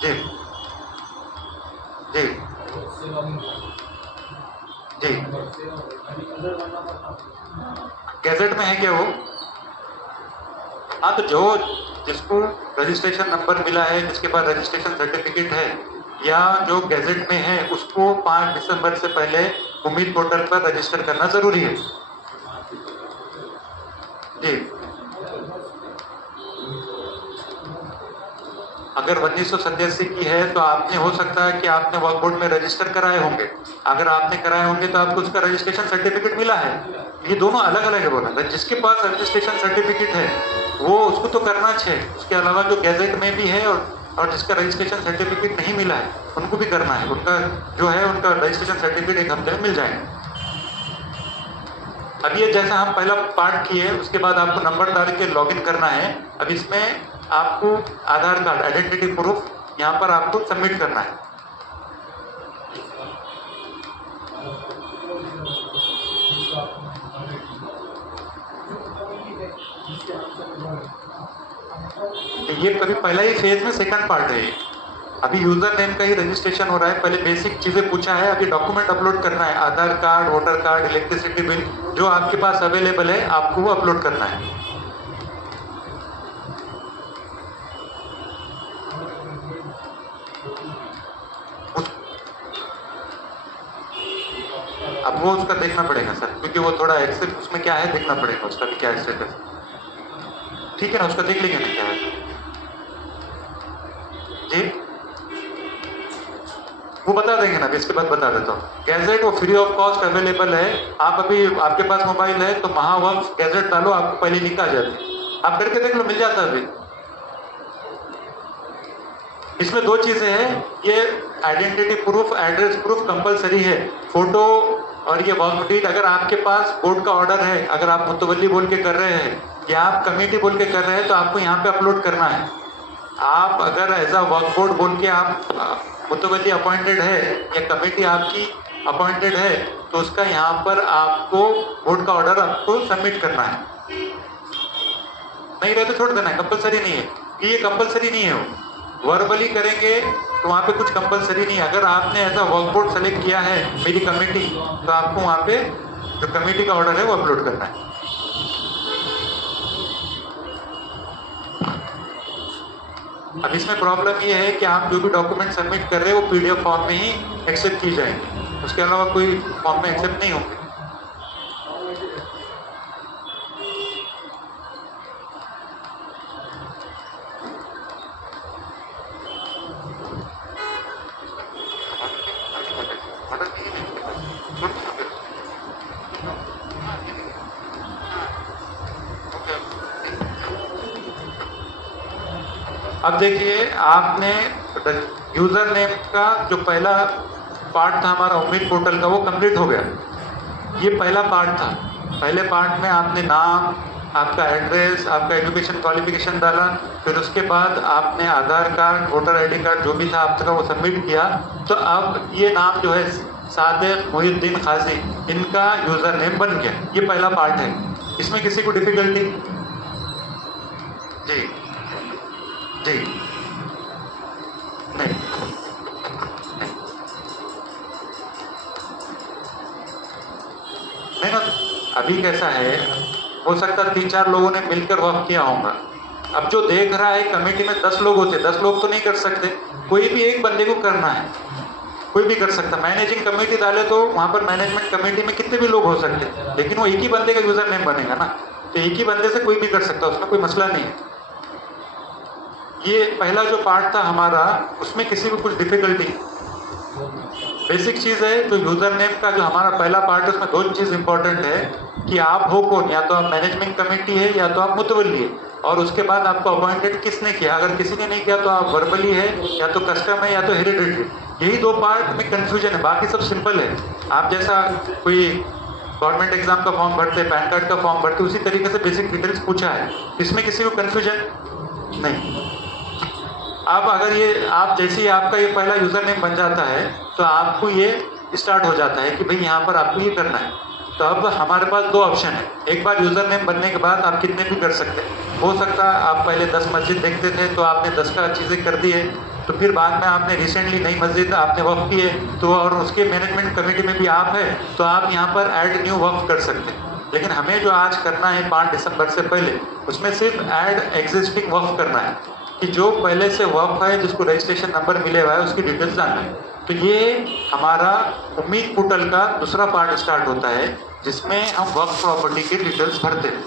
जी जी जी। Gadget में है क्या वो? हाँ, तो जो जिसको रजिस्ट्रेशन नंबर मिला है, जिसके पास रजिस्ट्रेशन सर्टिफिकेट है, या जो गैजेट में है, उसको 5 दिसंबर से पहले उम्मीद पोर्टल पर रजिस्टर करना जरूरी है। जी। अगर 1987 की है तो आपने, हो सकता है कि आपने वर्क बोर्ड में रजिस्टर कराए होंगे। अगर आपने कराए होंगे तो आपको उसका रजिस्ट्रेशन सर्टिफिकेट मिला है। ये दोनों अलग अलग है बोला था। जिसके पास रजिस्ट्रेशन सर्टिफिकेट है वो उसको तो करना चाहिए। उसके अलावा जो गैजेट में भी है और जिसका रजिस्ट्रेशन सर्टिफिकेट नहीं मिला है उनको भी करना है। उनका जो है उनका रजिस्ट्रेशन सर्टिफिकेट 1 हफ्ते में मिल जाएगा। अब ये जैसा हम पहला पार्ट किए, उसके बाद आपको नंबर डाल के लॉगिन करना है। अब इसमें आपको आधार कार्ड, आइडेंटिटी प्रूफ यहाँ पर आपको सबमिट करना है। ये कभी पहला ही फेज में सेकंड पार्ट है। अभी यूजर नेम का ही रजिस्ट्रेशन हो रहा है। पहले बेसिक चीजें पूछा है, अभी डॉक्यूमेंट अपलोड करना है। Aadhaar card, voter card, electricity bill, जो आपके पास अवेलेबल है आपको वो अपलोड करना है। अब वो उसका देखना पड़ेगा सर, क्योंकि वो थोड़ा एक्सेप्ट, उसमें क्या है देखना पड़ेगा उसका भी क्या स्टेटस। ठीक है ना, उसका देख लेंगे ना क्या है। जी, वो बता देंगे ना, इसके बाद बता देता हूँ। गैजेट वो फ्री ऑफ कॉस्ट अवेलेबल है। आप अभी आपके पास मोबाइल है तो महावंश गैजेट डालो, आपको पहले लिंक आ जाती है। आप करके देख लो, मिल जाता है अभी। इसमें 2 चीजें हैं। ये identity proof, address proof compulsory है। फोटो और ये वर्क डीड, अगर आपके पास बोर्ड का ऑर्डर है, अगर आप मुतवल्ली बोल के कर रहे हैं या आप कमेटी बोल के कर रहे हैं तो आपको यहाँ पे अपलोड करना है। आप अगर एज अ वर्क बोर्ड बोल के आप मुतवल्ली अपॉइंटेड है या कमेटी आपकी अपॉइंटेड है तो उसका यहाँ पर आपको बोर्ड का ऑर्डर आपको सबमिट करना है। नहीं रहे तो छोड़ देना है, कंपलसरी नहीं है। ये कंपलसरी नहीं है। वो वर्बली करेंगे तो वहाँ पे कुछ कंपलसरी नहीं है। अगर आपने ऐसा वर्क बोर्ड सेलेक्ट किया है मेरी कमेटी, तो आपको वहाँ पे जो कमेटी का ऑर्डर है वो अपलोड करना है। अब इसमें प्रॉब्लम ये है कि आप जो भी डॉक्यूमेंट सबमिट कर रहे हैं वो पीडीएफ फॉर्म में ही एक्सेप्ट की जाएंगे, उसके अलावा कोई फॉर्म में एक्सेप्ट नहीं होंगे। अब देखिए, आपने यूजर नेम का जो पहला पार्ट था हमारा उम्मीद पोर्टल का वो कंप्लीट हो गया। ये पहला पार्ट था। पहले पार्ट में आपने नाम, आपका एड्रेस, आपका एजुकेशन क्वालिफिकेशन डाला, फिर उसके बाद आपने आधार कार्ड, वोटर आईडी कार्ड जो भी था आपका वो सबमिट किया। तो अब ये नाम जो है सादिक मोहिउद्दीन खाजी, इनका यूजर नेम बन गया। ये पहला पार्ट है। इसमें किसी को डिफिकल्टी? जी जी नहीं नहीं ना। अभी कैसा है, हो सकता है 3-4 लोगों ने मिलकर वर्क किया होगा। अब जो देख रहा है कमेटी में 10 लोग होते, 10 लोग तो नहीं कर सकते। कोई भी एक बंदे को करना है, कोई भी कर सकता। मैनेजिंग कमेटी डाले तो वहां पर मैनेजमेंट कमेटी में कितने भी लोग हो सकते हैं, लेकिन वो एक ही बंदे का यूजर नेम बनेगा ना। तो एक ही बंदे से कोई भी कर सकता है, उसमें कोई मसला नहीं है। ये पहला जो पार्ट था हमारा, उसमें किसी को कुछ डिफिकल्टी, बेसिक चीज़ है। तो यूजर नेम का जो हमारा पहला पार्ट है उसमें 2 चीज़ इंपॉर्टेंट है कि आप हो कौन, या तो आप मैनेजमेंट कमेटी है या तो आप मुतवल्ली है, और उसके बाद आपको अपॉइंटेड किसने किया। अगर किसी ने नहीं किया तो आप वर्बली है, या तो कस्टम है, या तो हेरिडिटरी। यही 2 पार्ट में कंफ्यूजन है, बाकी सब सिंपल है। आप जैसा कोई गवर्नमेंट एग्जाम का फॉर्म भरते, पैन कार्ड का फॉर्म भरते, उसी तरीके से बेसिक डिटेल्स पूछा है। इसमें किसी को कंफ्यूजन नहीं। अब अगर ये आप जैसे ही आपका ये पहला यूजर नेम बन जाता है तो आपको ये स्टार्ट हो जाता है कि भाई यहाँ पर आपको ये करना है। तो अब हमारे पास 2 ऑप्शन है। एक बार यूजर नेम बनने के बाद आप कितने भी कर सकते हैं। हो सकता है आप पहले 10 मस्जिद देखते थे तो आपने 10 का चीज़ें कर दी है, तो फिर बाद में आपने रिसेंटली नई मस्जिद आपने वक्फ की है तो और उसके मैनेजमेंट कमेटी में भी आप है तो आप यहाँ पर ऐड न्यू वक्फ कर सकते हैं। लेकिन हमें जो आज करना है 5 दिसंबर से पहले, उसमें सिर्फ ऐड एग्जिस्टिंग वक्फ करना है कि जो पहले से वक्फ है जिसको रजिस्ट्रेशन नंबर मिले हुआ है उसकी डिटेल्स जानना है। तो ये हमारा उम्मीद पोर्टल का दूसरा पार्ट स्टार्ट होता है जिसमें हम वक्फ प्रॉपर्टी की डिटेल्स भरते हैं।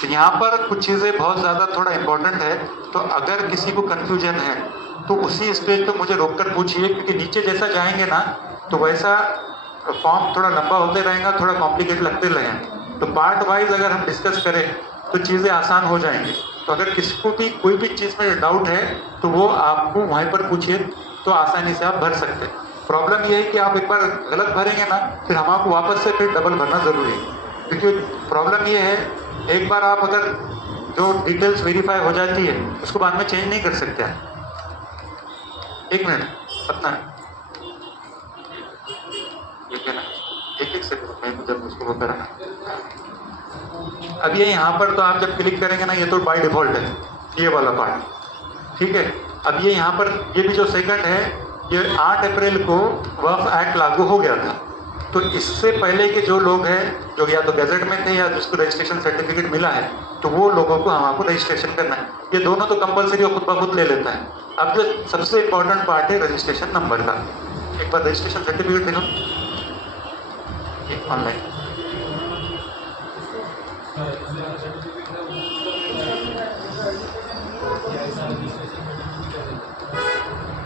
तो यहाँ पर कुछ चीज़ें बहुत ज़्यादा थोड़ा इम्पोर्टेंट है, तो अगर किसी को कन्फ्यूजन है तो उसी स्टेज पे मुझे रोक कर पूछिए, क्योंकि नीचे जैसा जाएंगे ना तो वैसा फॉर्म थोड़ा लंबा होते रहेगा, थोड़ा कॉम्प्लिकेट लगते रहेंगे। तो पार्ट वाइज अगर हम डिस्कस करें तो चीज़ें आसान हो जाएंगी। तो अगर किसी को भी कोई भी चीज़ में डाउट है तो वो आपको वहीं पर पूछिए, तो आसानी से आप भर सकते हैं। प्रॉब्लम ये है कि आप एक बार गलत भरेंगे ना फिर हम आपको वापस से फिर डबल भरना ज़रूरी है, क्योंकि प्रॉब्लम ये है एक बार आप अगर जो डिटेल्स वेरीफाई हो जाती है उसको बाद में चेंज नहीं कर सकते हैं। एक मिनट अपना ये कहना एक सेकंड मैं जब उसको वो करा। अब ये यहाँ पर तो आप जब क्लिक करेंगे ना ये तो बाय डिफॉल्ट है ये वाला पार्ट, ठीक है। अब ये यहाँ पर ये भी जो सेकंड है ये 8 अप्रैल को वक्फ एक्ट लागू हो गया था। तो इससे पहले के जो लोग हैं जो या तो गैजेट में थे या जिसको रजिस्ट्रेशन सर्टिफिकेट मिला है तो वो लोगों को हमको रजिस्ट्रेशन करना है। ये दोनों तो कंपलसरी खुद ब खुद ले लेता है। अब जो सबसे इम्पोर्टेंट पार्ट है रजिस्ट्रेशन नंबर का, एक बार रजिस्ट्रेशन सर्टिफिकेट देखो ऑनलाइन।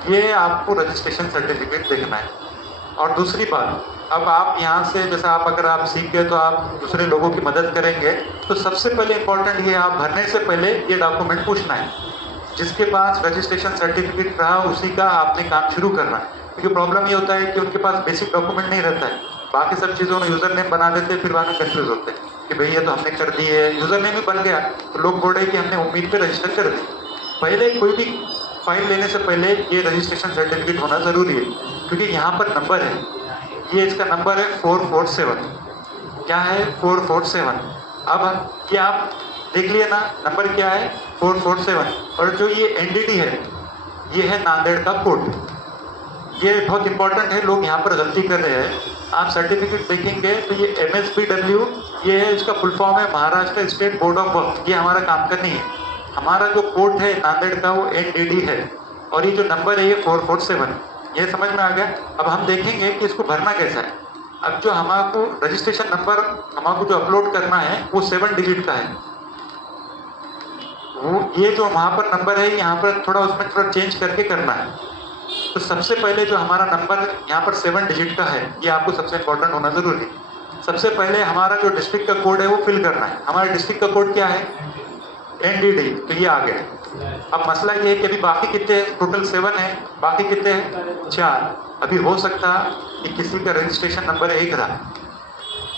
ये आपको रजिस्ट्रेशन सर्टिफिकेट देखना है। और दूसरी बात, अब आप यहाँ से जैसा आप अगर आप सीख गए तो आप दूसरे लोगों की मदद करेंगे, तो सबसे पहले इम्पोर्टेंट ये आप भरने से पहले ये डॉक्यूमेंट पूछना है। जिसके पास रजिस्ट्रेशन सर्टिफिकेट रहा उसी का आपने काम शुरू करना है, क्योंकि प्रॉब्लम ये होता है कि उनके पास बेसिक डॉक्यूमेंट नहीं रहता है। बाकी सब चीज़ों में यूज़र नेम बना देते हैं, फिर बाद में कन्फ्यूज होते हैं कि भैया तो हमने कर दी है, यूज़र नेम ही बन गया तो लोग बोले कि हमने उम्मीद पे रजिस्टर कर दी। पहले कोई भी फाइल लेने से पहले ये रजिस्ट्रेशन सर्टिफिकेट होना ज़रूरी है, क्योंकि यहाँ पर नंबर है, ये इसका नंबर है 447। क्या है 447। अब ये आप देख लिए ना नंबर क्या है 447। और जो ये एनडीटी है ये है नांदेड़ का कोड। ये बहुत इंपॉर्टेंट है, लोग यहाँ पर गलती कर रहे हैं। आप सर्टिफिकेट देखेंगे तो ये MSPW ये है, इसका फुल फॉर्म है महाराष्ट्र स्टेट बोर्ड ऑफ वक्फ। ये हमारा काम का नहीं है। हमारा जो कोड है नांदेड़ का वो NDD है और ये जो नंबर है ये 447। ये समझ में आ गया। अब हम देखेंगे कि इसको भरना कैसा है। अब जो हमको रजिस्ट्रेशन नंबर हमको जो अपलोड करना है वो 7 डिजिट का है। वो ये जो वहाँ पर नंबर है यहाँ पर थोड़ा उसमें थोड़ा चेंज करके करना है। तो सबसे पहले जो हमारा नंबर यहाँ पर 7 डिजिट का है ये आपको सबसे इम्पोर्टेंट होना ज़रूरी है। सबसे पहले हमारा जो डिस्ट्रिक्ट का कोड है वो फिल करना है। हमारे डिस्ट्रिक्ट का कोड क्या है NDD, तो ये आ गया। अब मसला ये है कि अभी बाकी कितने टोटल 7 है, बाकी कितने हैं 4। अभी हो सकता कि किसी का रजिस्ट्रेशन नंबर 1 रहा,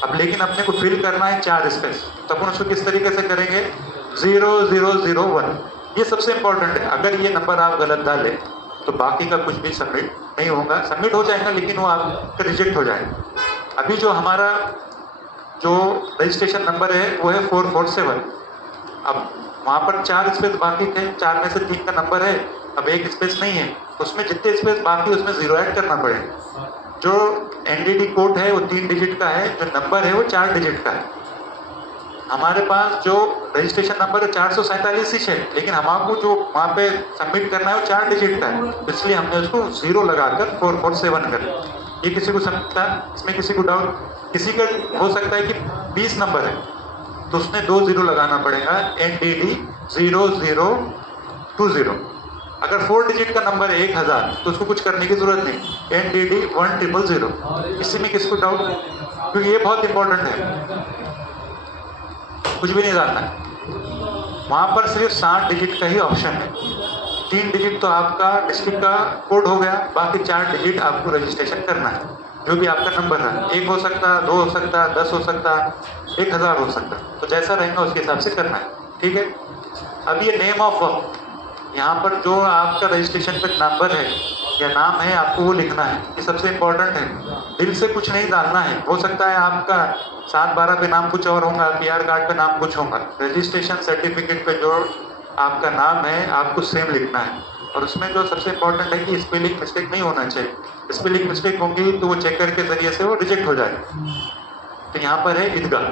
अब लेकिन अपने को फिल करना है 4 स्पेस। तो अपन उसको किस तरीके से करेंगे 0001। ये सबसे इम्पोर्टेंट है। अगर ये नंबर आप गलत डालें तो बाकी का कुछ भी सबमिट नहीं होगा। सबमिट हो जाएगा लेकिन वो आपका रिजेक्ट हो जाएगा। अभी जो हमारा जो रजिस्ट्रेशन नंबर है वो है 447। अब वहाँ पर 4 स्पेस बाकी थे, 4 में से 3 का नंबर है, अब 1 स्पेस नहीं है, उसमें जितने स्पेस बाकी उसमें 0 ऐड करना पड़ेगा। जो NDD कोड है वो 3 डिजिट का है, जो नंबर है वो 4 डिजिट का है। हमारे पास जो रजिस्ट्रेशन नंबर है 447 ही है, लेकिन हमको जो वहाँ पे सबमिट करना है वो 4 डिजिट का है, इसलिए हमने उसको 0 लगाकर 447 कर। ये किसी को समझता है? इसमें किसी को डाउट? किसी का हो सकता है कि 20 नंबर है तो उसने 2 0 लगाना पड़ेगा, NDD 0020। अगर 4 डिजिट का नंबर है 1000 तो उसको कुछ करने की जरूरत नहीं, NDD 1000। इसी में किसको डाउट? क्योंकि ये बहुत इंपॉर्टेंट है, कुछ भी नहीं जानना है। वहाँ पर सिर्फ 7 डिजिट का ही ऑप्शन है। 3 डिजिट तो आपका डिस्ट्रिक्ट का कोड हो गया, बाकी 4 डिजिट आपको रजिस्ट्रेशन करना है। जो भी आपका नंबर है, 1 हो सकता है, 2 हो सकता है, 10 हो सकता है, 1000 हो सकता है, तो जैसा रहेगा उसके हिसाब से करना है। ठीक है। अब ये नेम ऑफ वक्फ, यहाँ पर जो आपका रजिस्ट्रेशन पे नंबर है या नाम है आपको वो लिखना है। ये सबसे इम्पोर्टेंट है। दिल से कुछ नहीं डालना है। हो सकता है आपका 7/12 पे नाम कुछ और होगा, PR कार्ड पे नाम कुछ होगा, रजिस्ट्रेशन सर्टिफिकेट पे जो आपका नाम है आपको सेम लिखना है। और उसमें जो सबसे इम्पोर्टेंट है कि स्पेलिंग मिस्टेक नहीं होना चाहिए। स्पेलिंग मिस्टेक होंगी तो वो चेकर के जरिए से वो रिजेक्ट हो जाएगा। तो यहाँ पर है ईदगाह,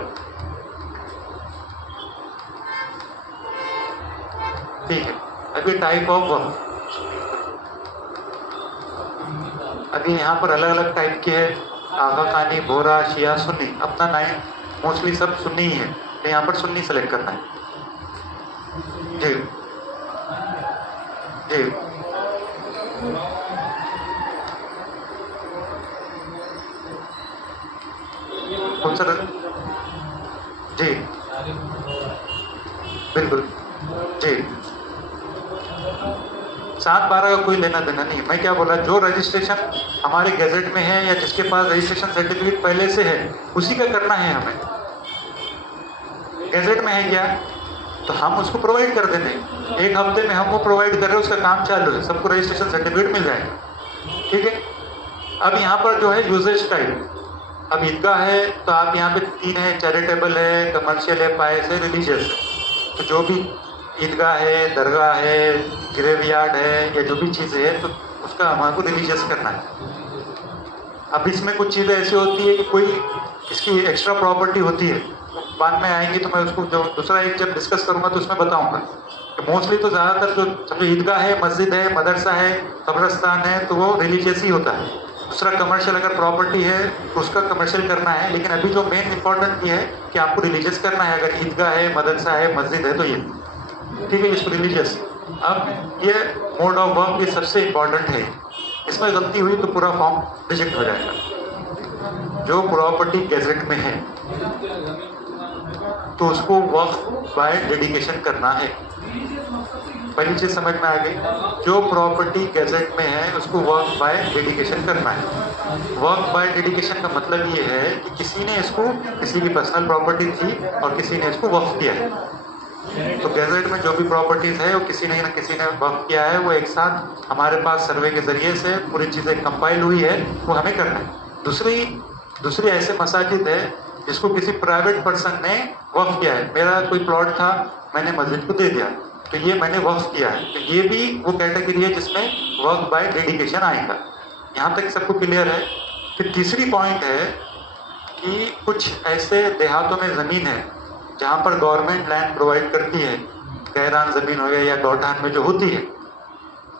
ठीक है। अभी टाइप ऑफ वक्फ, अभी यहाँ पर अलग अलग टाइप के है, आगा खानी, बोरा, शिया, सुन्नी। अपना नाइन मोस्टली सब सुन्नी ही है, तो यहाँ पर सुन्नी सेलेक्ट करना है। जी जी कौन सा? जी बिल्कुल जी। 7/12 का कोई लेना देना नहीं। मैं क्या बोला, जो रजिस्ट्रेशन हमारे गैजेट में है या जिसके पास रजिस्ट्रेशन सर्टिफिकेट पहले से है उसी का करना है हमें। गैजेट में है क्या तो हम उसको प्रोवाइड कर देंगे, 1 हफ्ते में हम वो प्रोवाइड कर रहे हैं, उसका काम चालू है, सबको रजिस्ट्रेशन सर्टिफिकेट मिल जाएगा, ठीक है। अब यहाँ पर जो है यूजेज टाइप, अब ईदगाह है तो आप यहाँ पे 3 है, चैरिटेबल है, कमर्शियल है, पायस है, रिलीजियस है। तो जो भी ईदगाह है, दरगाह है, ग्रेवयार्ड है या जो भी चीज़ें है तो उसका हमारे को रिलीजियस करना है। अब इसमें कुछ चीज़ें ऐसी होती है कि कोई इसकी एक्स्ट्रा प्रॉपर्टी होती है, बाद में आएंगी तो मैं उसको जो दूसरा एक जब डिस्कस करूँगा तो उसमें बताऊँगा। तो मोस्टली तो ज़्यादातर जो समझो ईदगाह है, मस्जिद है, मदरसा है, कब्रस्तान है तो वो रिलीजियस ही होता है। दूसरा कमर्शियल अगर प्रॉपर्टी है तो उसका कमर्शियल करना है, लेकिन अभी जो मेन इंपॉर्टेंट ये है कि आपको रिलीजियस करना है। अगर ईदगाह है, मदरसा है, मस्जिद है तो ये ठीक है, इसको रिलीजियस। अब ये मोड ऑफ वर्क ये सबसे इम्पॉर्टेंट है, इसमें गलती हुई तो पूरा फॉर्म रिजेक्ट हो जाएगा। जो प्रॉपर्टी गैजेट में है तो उसको वर्क बाय डेडिकेशन करना है। पहली चीज समझ में आ गई, जो प्रॉपर्टी गैजेट में है उसको वर्क बाय डेडिकेशन करना है। वर्क बाय डेडिकेशन का मतलब ये है कि किसी ने इसको, किसी की पर्सनल प्रॉपर्टी थी और किसी ने इसको वर्क किया है। तो गैजेट में जो भी प्रॉपर्टीज है वो किसी ने वर्क किया है, वो एक साथ हमारे पास सर्वे के जरिए से पूरी चीज़ें कंपाइल हुई है, वो हमें करना है। दूसरी ऐसे मसाजिद है जिसको किसी प्राइवेट पर्सन ने वक्फ किया है। मेरा कोई प्लॉट था, मैंने मस्जिद को दे दिया तो ये मैंने वक्फ किया है, तो ये भी वो कैटेगरी है जिसमें वर्क बाय डेडिकेशन आएगा। यहाँ तक सबको क्लियर है। फिर तीसरी पॉइंट है कि कुछ ऐसे देहातों में ज़मीन है जहाँ पर गवर्नमेंट लैंड प्रोवाइड करती है, गैरान ज़मीन हो गया या गौठान में जो होती है,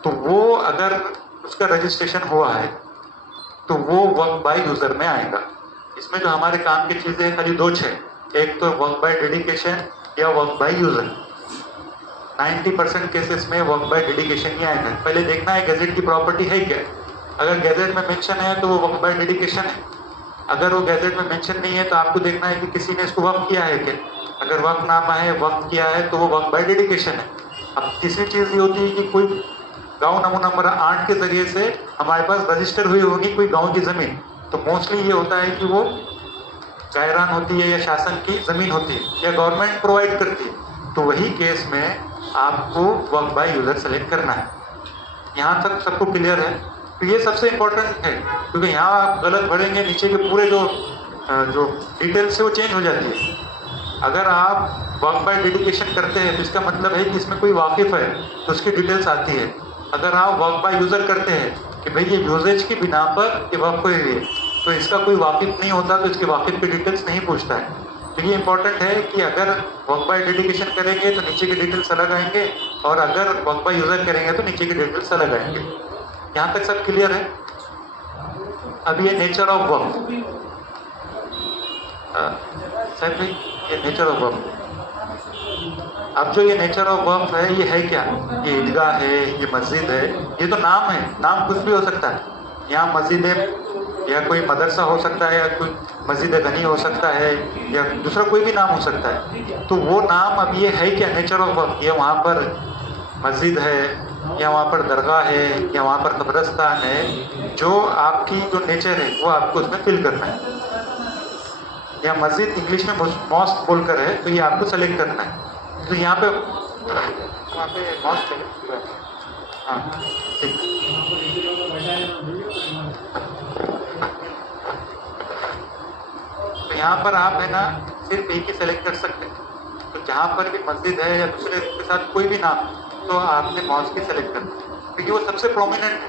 तो वो अगर उसका रजिस्ट्रेशन हुआ है तो वो वर्क बाय यूज़र में आएगा। इसमें जो हमारे काम की चीज़ें हैं खाली 2 है, एक तो वर्क बाय डेडिकेशन या वर्क बाय यूज़र। 90% केसेस में वर्क बाय डेडिकेशन ही आएगा। पहले देखना है गैजेट की प्रॉपर्टी है क्या। अगर गैजेट में मेंशन है तो वो वर्क बाय डेडिकेशन है, अगर वो गैजेट में मेंशन नहीं है तो आपको देखना है कि किसी ने इसको वक्फ किया है क्या। अगर वक्फनामा है, वक्फ किया है तो वो वर्क बाय डेडिकेशन है। अब तीसरी चीज़ ये होती है कि कोई गाँव नंबर 8 के जरिए से हमारे पास रजिस्टर हुई होगी कोई गाँव की ज़मीन, तो मोस्टली ये होता है कि वो गायरान होती है या शासन की ज़मीन होती है या गवर्नमेंट प्रोवाइड करती है, तो वही केस में आपको वर्क बाय यूज़र सेलेक्ट करना है। यहाँ तक सबको क्लियर है। तो ये सबसे इम्पोर्टेंट है, क्योंकि यहाँ आप गलत भरेंगे नीचे के पूरे जो डिटेल्स है वो चेंज हो जाती है। अगर आप वर्क बाय डेडिकेशन करते हैं तो इसका मतलब है कि इसमें कोई वाकिफ़ है तो उसकी डिटेल्स आती है। अगर आप वर्क बाय यूज़र करते हैं कि भाई ये यूजेज की बिना पर ये वर्क हुई है तो इसका कोई वाकिफ़ नहीं होता तो इसके वाकिफ़ की डिटेल्स नहीं पूछता है। तो ये इंपॉर्टेंट है कि अगर वर्क बाय डेडिकेशन करेंगे तो नीचे के डिटेल्स अलग आएंगे और अगर वर्क बाय यूज़र करेंगे तो नीचे के डिटेल्स अलग आएंगे। यहाँ तक सब क्लियर है। अब ये नेचर ऑफ वर्क, सर भाई ये नेचर ऑफ वर्क, अब जो ये नेचर ऑफ वर्क है ये है क्या, ये ईदगाह है, ये मस्जिद है, ये तो नाम है, नाम कुछ भी हो सकता है। यहाँ मस्जिद है या कोई मदरसा हो सकता है या कोई मस्जिद गनी हो सकता है या दूसरा कोई भी नाम हो सकता है। तो वो नाम अब ये है क्या, नेचर ऑफ वर्क, ये वहाँ पर मस्जिद है या वहाँ पर दरगाह है या वहाँ पर कब्रस्तान है, जो आपकी जो नेचर है वो आपको उसमें फिल करना है। या मस्जिद इंग्लिश में मॉस्क बोलकर है तो ये आपको सेलेक्ट करना है। तो यहाँ पे मॉस्क है, हाँ ठीक। तो यहाँ पर आप है ना सिर्फ एक ही सेलेक्ट कर सकते हैं। तो जहाँ पर भी मस्जिद है या दूसरे के साथ कोई भी नाम तो आपने मॉस्क ही सेलेक्ट करना है। तो क्योंकि वो सबसे प्रोमिनेंट है।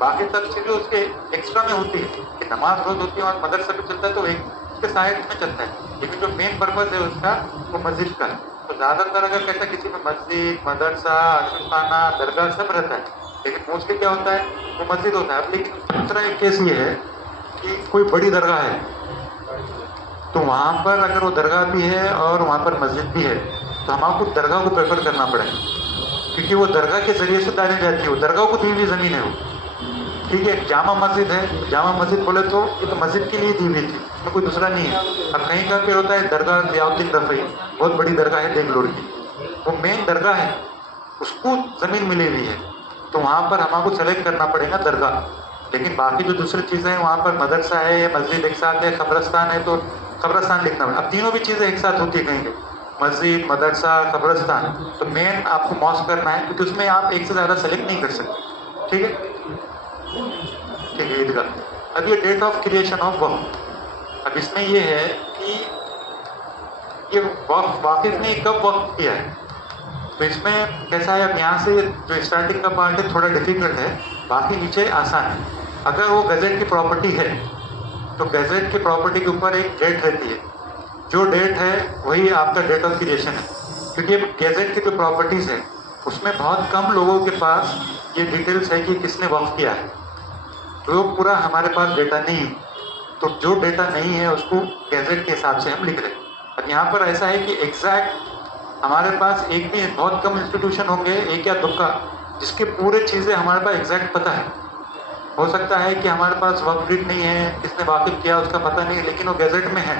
बाकी सब चीज़ें उसके एक्स्ट्रा में होती है कि नमाज रोज होती है और मदरसा भी चलता है तो एक उसके साइड में चलता है, लेकिन जो मेन पर्पज़ है उसका वो मस्जिद का है। तो ज़्यादातर अगर कहता है किसी में मस्जिद, मदरसा, आशिफाना, दरगाह सब रहता है, लेकिन मोस्टली क्या होता है वो मस्जिद होता है। अब लेकिन दूसरा एक केस ये है कि कोई बड़ी दरगाह है तो वहाँ पर अगर वो दरगाह भी है और वहाँ पर मस्जिद भी है तो हमको दरगाह को प्रेफर करना पड़ेगा, क्योंकि वो दरगाह के ज़रिए से दानी जाती है, वो दरगाह को दी हुई ज़मीन है वो। ठीक है, जामा मस्जिद है, जामा मस्जिद बोले तो ये तो मस्जिद के लिए दी हुई थी, उसमें कोई दूसरा नहीं है। अब कहीं का फिर होता है दरगाह ज़ियाउद्दीन रफ़ी, बहुत बड़ी दरगाह है बेंगलोर की, वो मेन दरगाह है, उसको ज़मीन मिली हुई है, तो वहाँ पर हमको सेलेक्ट करना पड़ेगा दरगाह। लेकिन बाकी जो दूसरी चीज़ें हैं वहाँ पर मदरसा है या मस्जिद एक साथ है, कब्रस्तान है तो कब्रस्तान लिखना पड़ेगा। अब तीनों भी चीज़ें एक साथ होती है कहीं पे, मस्जिद, मदरसा, कब्रस्तान, तो मेन आपको मॉस्क करना है क्योंकि उसमें आप एक से ज़्यादा सेलेक्ट नहीं कर सकते। ठीक है, ठीक है ईदगाह। अब ये डेट ऑफ क्रिएशन ऑफ वक्फ, अब इसमें ये है कि ये वक्फ वाकिफ ने कब वक्फ किया है, तो इसमें कैसा है, अब यहाँ से जो स्टार्टिंग का पार्ट है थोड़ा डिफिकल्ट है, बाकी नीचे आसान है। अगर वो गज़ट की प्रॉपर्टी है तो गज़ट की प्रॉपर्टी के ऊपर एक डेट रहती है, जो डेट है वही आपका डेट ऑफ क्रिएशन है, क्योंकि गज़ट की जो प्रॉपर्टीज़ है उसमें बहुत कम लोगों के पास ये डिटेल्स है कि किसने वक्फ किया है, तो पूरा हमारे पास डेटा नहीं है, तो जो डेटा नहीं है उसको गज़ट के हिसाब से हम लिख रहे हैं। अब यहाँ पर ऐसा है कि एग्जैक्ट हमारे पास एक भी बहुत कम इंस्टीट्यूशन होंगे, एक या दो का, जिसके पूरे चीज़ें हमारे पास एग्जैक्ट पता है। हो सकता है कि हमारे पास वक्फ डेट नहीं है, किसने वाकिफ किया उसका पता नहीं, लेकिन वो गज़ट में है,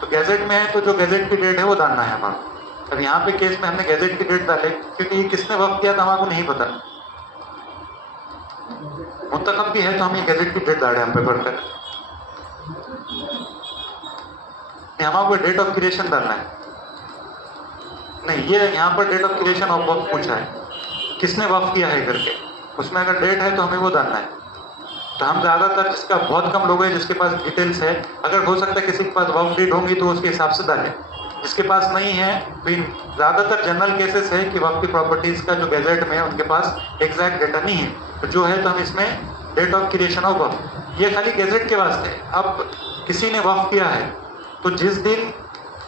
तो गज़ट में है तो जो गज़ट की डेट है वो डालना है हमारा। अब यहाँ पे केस में हमने गज़ट की डेट डाले क्योंकि किसने वक्फ किया था हमको नहीं पता, मुंतखब भी है तो हम ये गज़ट की डेट डाले हम पेपर पर, हमको डेट ऑफ क्रिएशन डालना है। नहीं, ये यहाँ पर डेट ऑफ क्रिएशन ऑफ वक्फ पूछा है, किसने वक्फ किया है करके, उसमें अगर डेट है तो हमें वो डालना है। तो हम ज़्यादातर, जिसका बहुत कम लोग हैं जिसके पास डिटेल्स है, अगर हो सकता है किसी के पास वक्फ डेट होंगी तो उसके हिसाब से डालें, जिसके पास नहीं है तो ज़्यादातर जनरल केसेस है कि वक्फ की प्रॉपर्टीज़ का जो गज़ट में है उनके पास एग्जैक्ट डेटा नहीं है, तो जो है तो हम इसमें डेट ऑफ क्रिएशन ऑफ वक्फ, ये खाली गज़ट के वास्ते। अब किसी ने वक्फ किया है तो जिस दिन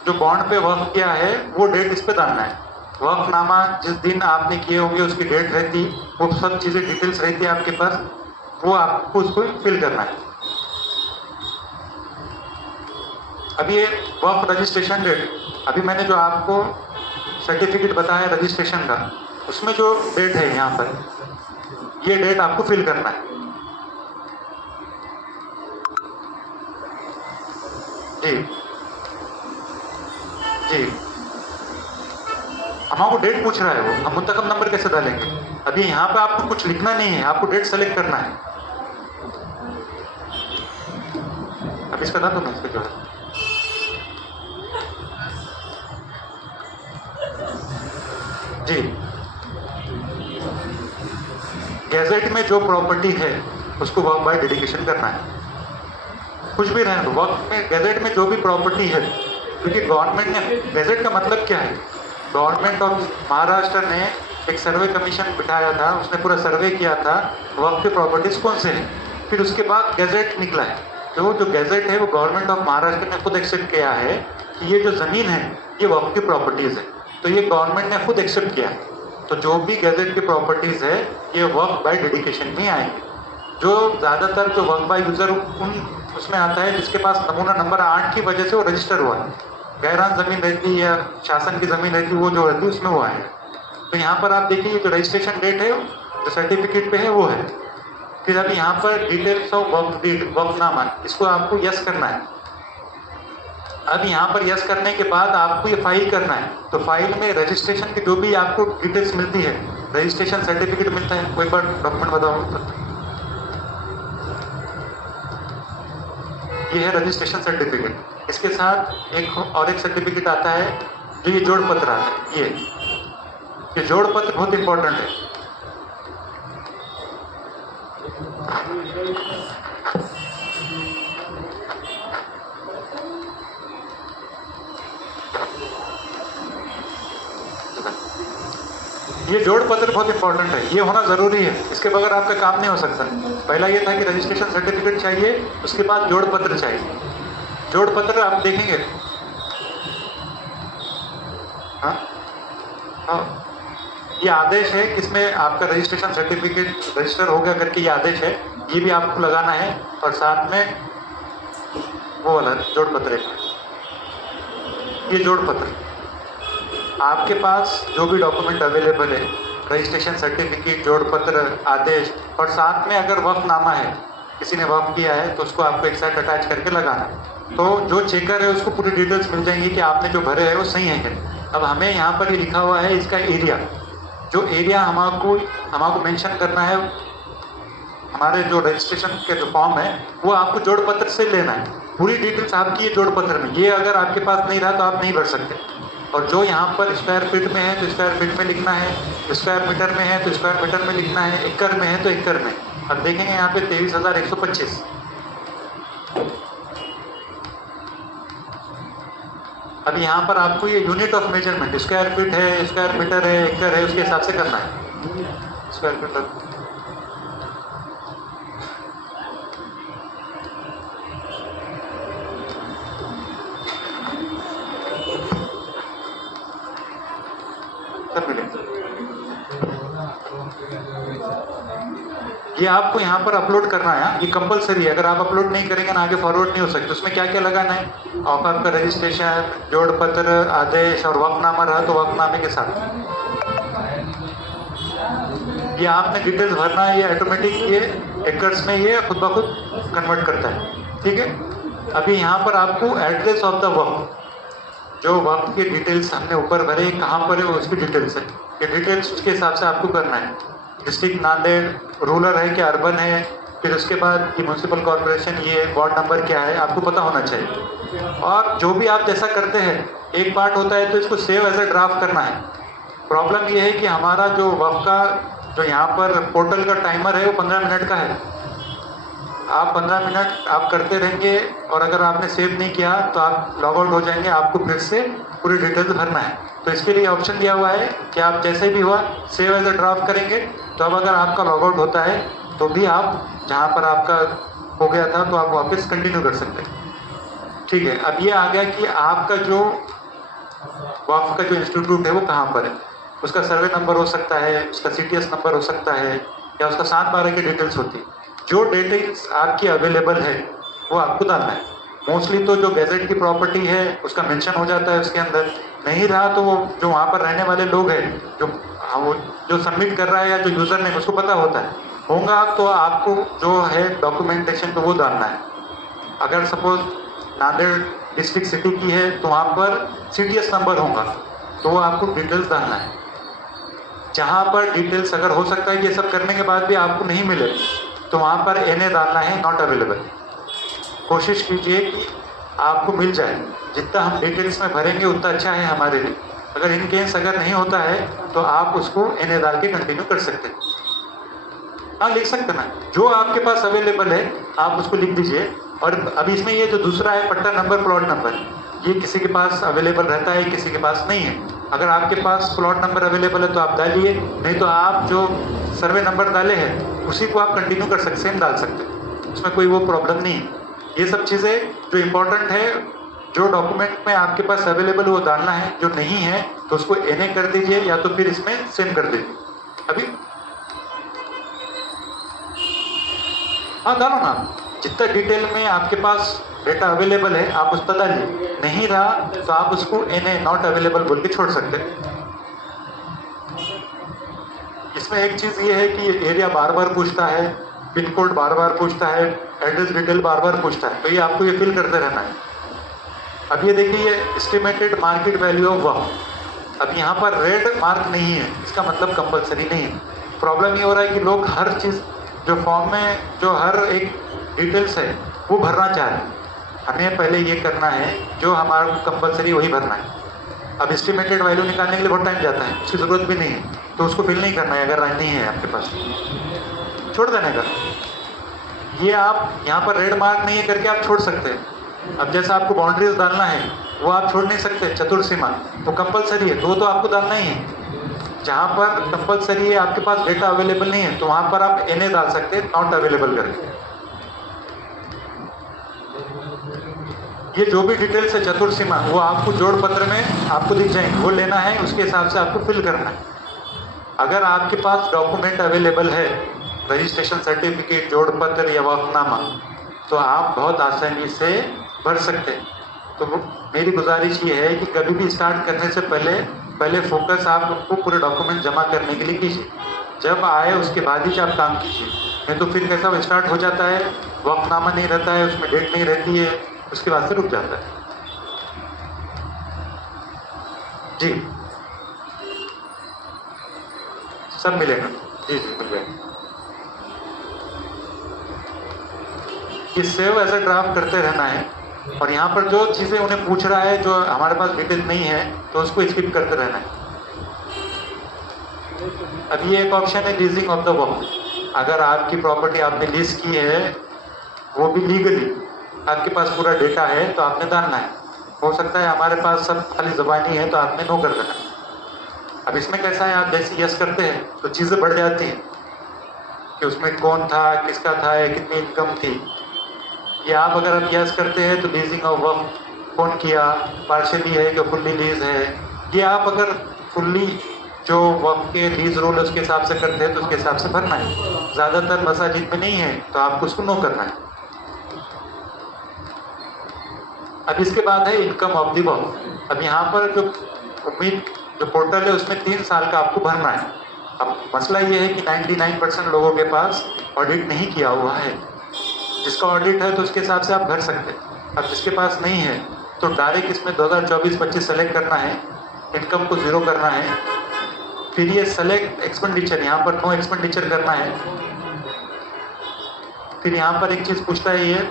जो बॉन्ड पे वक्फ किया है वो डेट इस पे डालना है, वक्फनामा जिस दिन आपने किए होंगे उसकी डेट रहती, वो सब चीज़ें डिटेल्स रहती है आपके पास, वो आपको उसको फिल करना है। अभी ये वक्फ रजिस्ट्रेशन डेट, अभी मैंने जो आपको सर्टिफिकेट बताया रजिस्ट्रेशन का, उसमें जो डेट है यहाँ पर, ये डेट आपको फिल करना है। जी जी, हमको डेट पूछ रहा है वो, हम मुंतखब नंबर कैसे डालेंगे। अभी यहाँ पे आपको कुछ लिखना नहीं है, आपको डेट सेलेक्ट करना है। अब इसका था तो मैं इसका जो है जी, गैजेट में जो प्रॉपर्टी है उसको वक्फ बाय डेडिकेशन करना है, कुछ भी रहने दो, वक्फ में गैजेट में जो भी प्रॉपर्टी है, क्योंकि गवर्नमेंट ने, गैजेट का मतलब क्या है, गवर्नमेंट ऑफ महाराष्ट्र ने एक सर्वे कमीशन बिठाया था, उसने पूरा सर्वे किया था वक्फ की प्रॉपर्टीज़ कौन से हैं, फिर उसके बाद गैजेट निकला है, जो गैजेट है वो गवर्नमेंट ऑफ महाराष्ट्र ने खुद एक्सेप्ट किया है कि ये जो ज़मीन है ये वक्फ की प्रॉपर्टीज़ है, तो ये गवर्नमेंट ने खुद एक्सेप्ट किया, तो जो भी गैजेट की प्रॉपर्टीज़ है ये वक्फ बाय डेडिकेशन में आएंगे। जो ज़्यादातर जो वक्फ बाय यूज़र उन उसमें आता है जिसके पास नमूना नंबर 8 की वजह से वो रजिस्टर हुआ है, गैरान ज़मीन रहती है या शासन की ज़मीन रहती है वो जो रहती है उसमें वो आएगा। तो यहाँ पर आप देखिए जो रजिस्ट्रेशन डेट है जो सर्टिफिकेट पे है वो है, फिर अभी यहाँ पर डिटेल्स ऑफ वक्फ डीड, वक्फनामा, इसको आपको यस करना है। अब यहाँ पर यस करने के बाद आपको ये फाइल करना है, तो फाइल में रजिस्ट्रेशन की जो भी आपको डिटेल्स मिलती है, रजिस्ट्रेशन सर्टिफिकेट मिलता है, कोई बार डॉक्यूमेंट बताओ, ये है रजिस्ट्रेशन सर्टिफिकेट, इसके साथ एक और एक सर्टिफिकेट आता है जो ये जोड़ पत्र आता है, ये जोड़ पत्र बहुत इंपॉर्टेंट है। ये जोड़ पत्र बहुत इंपॉर्टेंट है, ये होना ज़रूरी है, इसके बगैर आपका काम नहीं हो सकता। पहला ये था कि रजिस्ट्रेशन सर्टिफिकेट चाहिए, उसके बाद जोड़ पत्र चाहिए। जोड़ पत्र आप देखेंगे, हाँ हाँ, ये आदेश है किसमें आपका रजिस्ट्रेशन सर्टिफिकेट रजिस्टर हो गया करके ये आदेश है, ये भी आपको लगाना है। और साथ में वो वाला जोड़ पत्र है, ये जोड़ पत्र आपके पास जो भी डॉक्यूमेंट अवेलेबल है, रजिस्ट्रेशन सर्टिफिकेट, जोड़ पत्र, आदेश, और साथ में अगर वक्फनामा है, किसी ने वक्फ किया है तो उसको आपको एक साथ अटैच करके लगाना है। तो जो चेकर है उसको पूरी डिटेल्स मिल जाएंगी कि आपने जो भरे है वो सही है क्या। अब हमें यहाँ पर ये लिखा हुआ है इसका एरिया, जो एरिया हमको मेंशन करना है, हमारे जो रजिस्ट्रेशन के जो फॉर्म है वो आपको जोड़ पत्र से लेना है। पूरी डिटेल्स आपकी ये जोड़ पत्र में, ये अगर आपके पास नहीं रहा तो आप नहीं भर सकते। और जो यहाँ पर स्क्वायर फीट में है तो स्क्वायर फीट में लिखना है, स्क्वायर मीटर में है तो स्क्वायर मीटर में लिखना है, एकड़ में है तो एकड़ में। अब देखेंगे यहाँ पे 23,125। अब यहाँ पर आपको ये unit of measurement square feet है, स्क्वायर मीटर है, एकड़ है, उसके हिसाब से करना है। स्क्वायर फीट ये आपको यहाँ पर अपलोड करना है, ये कंपलसरी है। अगर आप अपलोड नहीं करेंगे ना आगे फॉरवर्ड नहीं हो सकते। उसमें क्या क्या लगाना है, आपका रजिस्ट्रेशन, जोड़ पत्र, आदेश और वक्फनामा रहा तो वक्फनामे के साथ ये आपने डिटेल्स भरना है। ये ऑटोमेटिक ये एकर्स में ये खुद ब खुद कन्वर्ट करता है, ठीक है। अभी यहाँ पर आपको एड्रेस ऑफ द वक्फ, जो वक्त के डिटेल्स हमने ऊपर भरे कहाँ पर है वो उसकी डिटेल्स है, ये डिटेल्स उसके हिसाब से आपको करना है। डिस्ट्रिक्ट नांदेड़, रूरल है कि अर्बन है, फिर उसके बाद ये म्यूनसिपल कॉर्पोरेशन, ये वार्ड नंबर क्या है, आपको पता होना चाहिए। और जो भी आप जैसा करते हैं, एक पार्ट होता है तो इसको सेव एज ए ड्राफ्ट करना है। प्रॉब्लम ये है कि हमारा जो वक्त का जो यहाँ पर पोर्टल का टाइमर है वो 15 मिनट का है। आप 15 मिनट आप करते रहेंगे और अगर आपने सेव नहीं किया तो आप लॉग आउट हो जाएंगे, आपको फिर से पूरी डिटेल्स भरना है। तो इसके लिए ऑप्शन दिया हुआ है कि आप जैसे भी हुआ सेव एज अ ड्राफ्ट करेंगे, तो अब अगर आपका लॉग आउट होता है तो भी आप जहाँ पर आपका हो गया था तो आप वापस कंटिन्यू कर सकते हैं, ठीक है। अब ये आ गया कि आपका जो वक्फ का जो इंस्टीट्यूट है वो कहाँ पर है, उसका सर्वे नंबर हो सकता है, उसका CTS नंबर हो सकता है, या उसका 7/12 की डिटेल्स होती है। जो डिटेल्स आपकी अवेलेबल है वो आपको डालना है। मोस्टली तो जो गैजेट की प्रॉपर्टी है उसका मेंशन हो जाता है उसके अंदर, नहीं रहा तो वो जो वहाँ पर रहने वाले लोग हैं जो सबमिट कर रहा है या जो यूज़र ने उसको पता होता है होगा, तो आपको जो है डॉक्यूमेंटेशन तो वो डालना है। अगर सपोज नांदेड़ डिस्ट्रिक्ट सिटी की है तो वहाँ पर CTS नंबर होगा तो वो आपको डिटेल्स डालना है। जहाँ पर डिटेल्स अगर हो सकता है ये सब करने के बाद भी आपको नहीं मिले तो वहाँ पर NA डालना है, नॉट अवेलेबल। कोशिश कीजिए कि आपको मिल जाए, जितना हम डिटेल्स में भरेंगे उतना अच्छा है हमारे लिए। अगर इन केस अगर नहीं होता है तो आप उसको NA डाल के कंटिन्यू कर सकते हैं। हाँ, लिख सकते ना, जो आपके पास अवेलेबल है आप उसको लिख दीजिए। और अभी इसमें ये जो दूसरा है पट्टा नंबर, प्लॉट नंबर, ये किसी के पास अवेलेबल रहता है, किसी के पास नहीं है। अगर आपके पास प्लॉट नंबर अवेलेबल है तो आप डालिए, नहीं तो आप जो सर्वे नंबर डाले हैं उसी को आप कंटिन्यू कर सकते, सेम डाल सकते हैं, उसमें कोई वो प्रॉब्लम नहीं है। ये सब चीज़ें जो इम्पोर्टेंट है, जो डॉक्यूमेंट में आपके पास अवेलेबल वो डालना है, जो नहीं है तो उसको NA कर दीजिए या तो फिर इसमें सेम कर दीजिए। अभी हाँ डालो ना, जितना डिटेल में आपके पास डेटा अवेलेबल है आप उस पर डालिए, नहीं रहा तो आप उसको NA नॉट अवेलेबल बोल के छोड़ सकते हैं। इसमें एक चीज़ ये है कि एरिया बार बार पूछता है, पिन कोड बार बार पूछता है, एड्रेस डिटेल बार बार पूछता है, तो ये आपको ये फिल करते रहना है। अब ये देखिए ये एस्टिमेटेड मार्केट वैल्यू ऑफ वक्फ, अब यहाँ पर रेड मार्क नहीं है, इसका मतलब कंपलसरी नहीं है। प्रॉब्लम ये हो रहा है कि लोग हर चीज़ जो फॉर्म में जो हर एक डिटेल्स है वो भरना चाह रहे हैं। हमें पहले ये करना है जो हमारा कंपलसरी वही भरना है। अब एस्टिमेटेड वैल्यू निकालने के लिए बहुत टाइम जाता है, उसकी ज़रूरत भी नहीं है, तो उसको फिल नहीं करना है। अगर नहीं है आपके पास छोड़ देने का, ये आप यहाँ पर रेड मार्क नहीं है करके आप छोड़ सकते हैं। अब जैसा आपको बाउंड्रीज डालना है वो आप छोड़ नहीं सकते, चतुर्सीमा तो कंपलसरी है, तो आपको डालना ही है। जहाँ पर कंपलसरी है आपके पास डेटा अवेलेबल नहीं है तो वहाँ पर आप NA डाल सकते हैं, नॉट अवेलेबल करके। ये जो भी डिटेल्स है चतुर्सीमा वो आपको जोड़ पत्र में आपको दिख जाएंगे, वो लेना है, उसके हिसाब से आपको फिल करना है। अगर आपके पास डॉक्यूमेंट अवेलेबल है, रजिस्ट्रेशन सर्टिफिकेट, जोड़ पत्र या वक्फनामा, तो आप बहुत आसानी से भर सकते हैं। तो मेरी गुजारिश ये है कि कभी भी स्टार्ट करने से पहले फोकस आप उनको पूरे डॉक्यूमेंट जमा करने के लिए कीजिए, जब आए उसके बाद ही आप काम कीजिए। नहीं तो फिर कैसा वो स्टार्ट हो जाता है, वक्फनामा नहीं रहता है, उसमें डेट नहीं रहती है, उसके बाद से रुक जाता है। जी सब मिलेगा, जी जी मिल जाएगा। ये सेव एज अ ड्राफ्ट करते रहना है, और यहाँ पर जो चीज़ें उन्हें पूछ रहा है जो हमारे पास डिटेल नहीं है तो उसको स्किप करते रहना है। अभी एक ऑप्शन है लीजिंग ऑफ द वक्त। अगर आपकी प्रॉपर्टी आपने लीज की है, वो भी लीगली, आपके पास पूरा डेटा है तो आपने डालना है। हो सकता है हमारे पास सब खाली ज़बानी है तो आपने नो कर देना है। अब इसमें कैसा है, आप जैसे यस करते हैं तो चीज़ें बढ़ जाती हैं कि उसमें कौन था, किसका था, कितनी इनकम थी। ये आप अगर आप यस करते हैं तो लीजिंग ऑफ वक्त कौन किया, पार्शली है कि फुल्ली लीज है, ये आप अगर फुल्ली जो वक्त के लीज रोल है उसके हिसाब से करते हैं तो उसके हिसाब से भरना है। ज़्यादातर मसाजिद में नहीं है तो आपको उसको नो करना है। अब इसके बाद है इनकम ऑफ द वक्त। अब यहाँ पर जो उम्मीद जो पोर्टल है उसमें 3 साल का आपको भरना है। अब मसला ये है कि 99% लोगों के पास ऑडिट नहीं किया हुआ है। जिसका ऑडिट है तो उसके हिसाब से आप भर सकते हैं। अब जिसके पास नहीं है तो डायरेक्ट इसमें 2024-25 सेलेक्ट करना है, इनकम को 0 करना है, फिर ये सेलेक्ट एक्सपेंडिचर, यहाँ पर नो एक्सपेंडिचर करना है। फिर यहाँ पर एक चीज़ पूछता है ये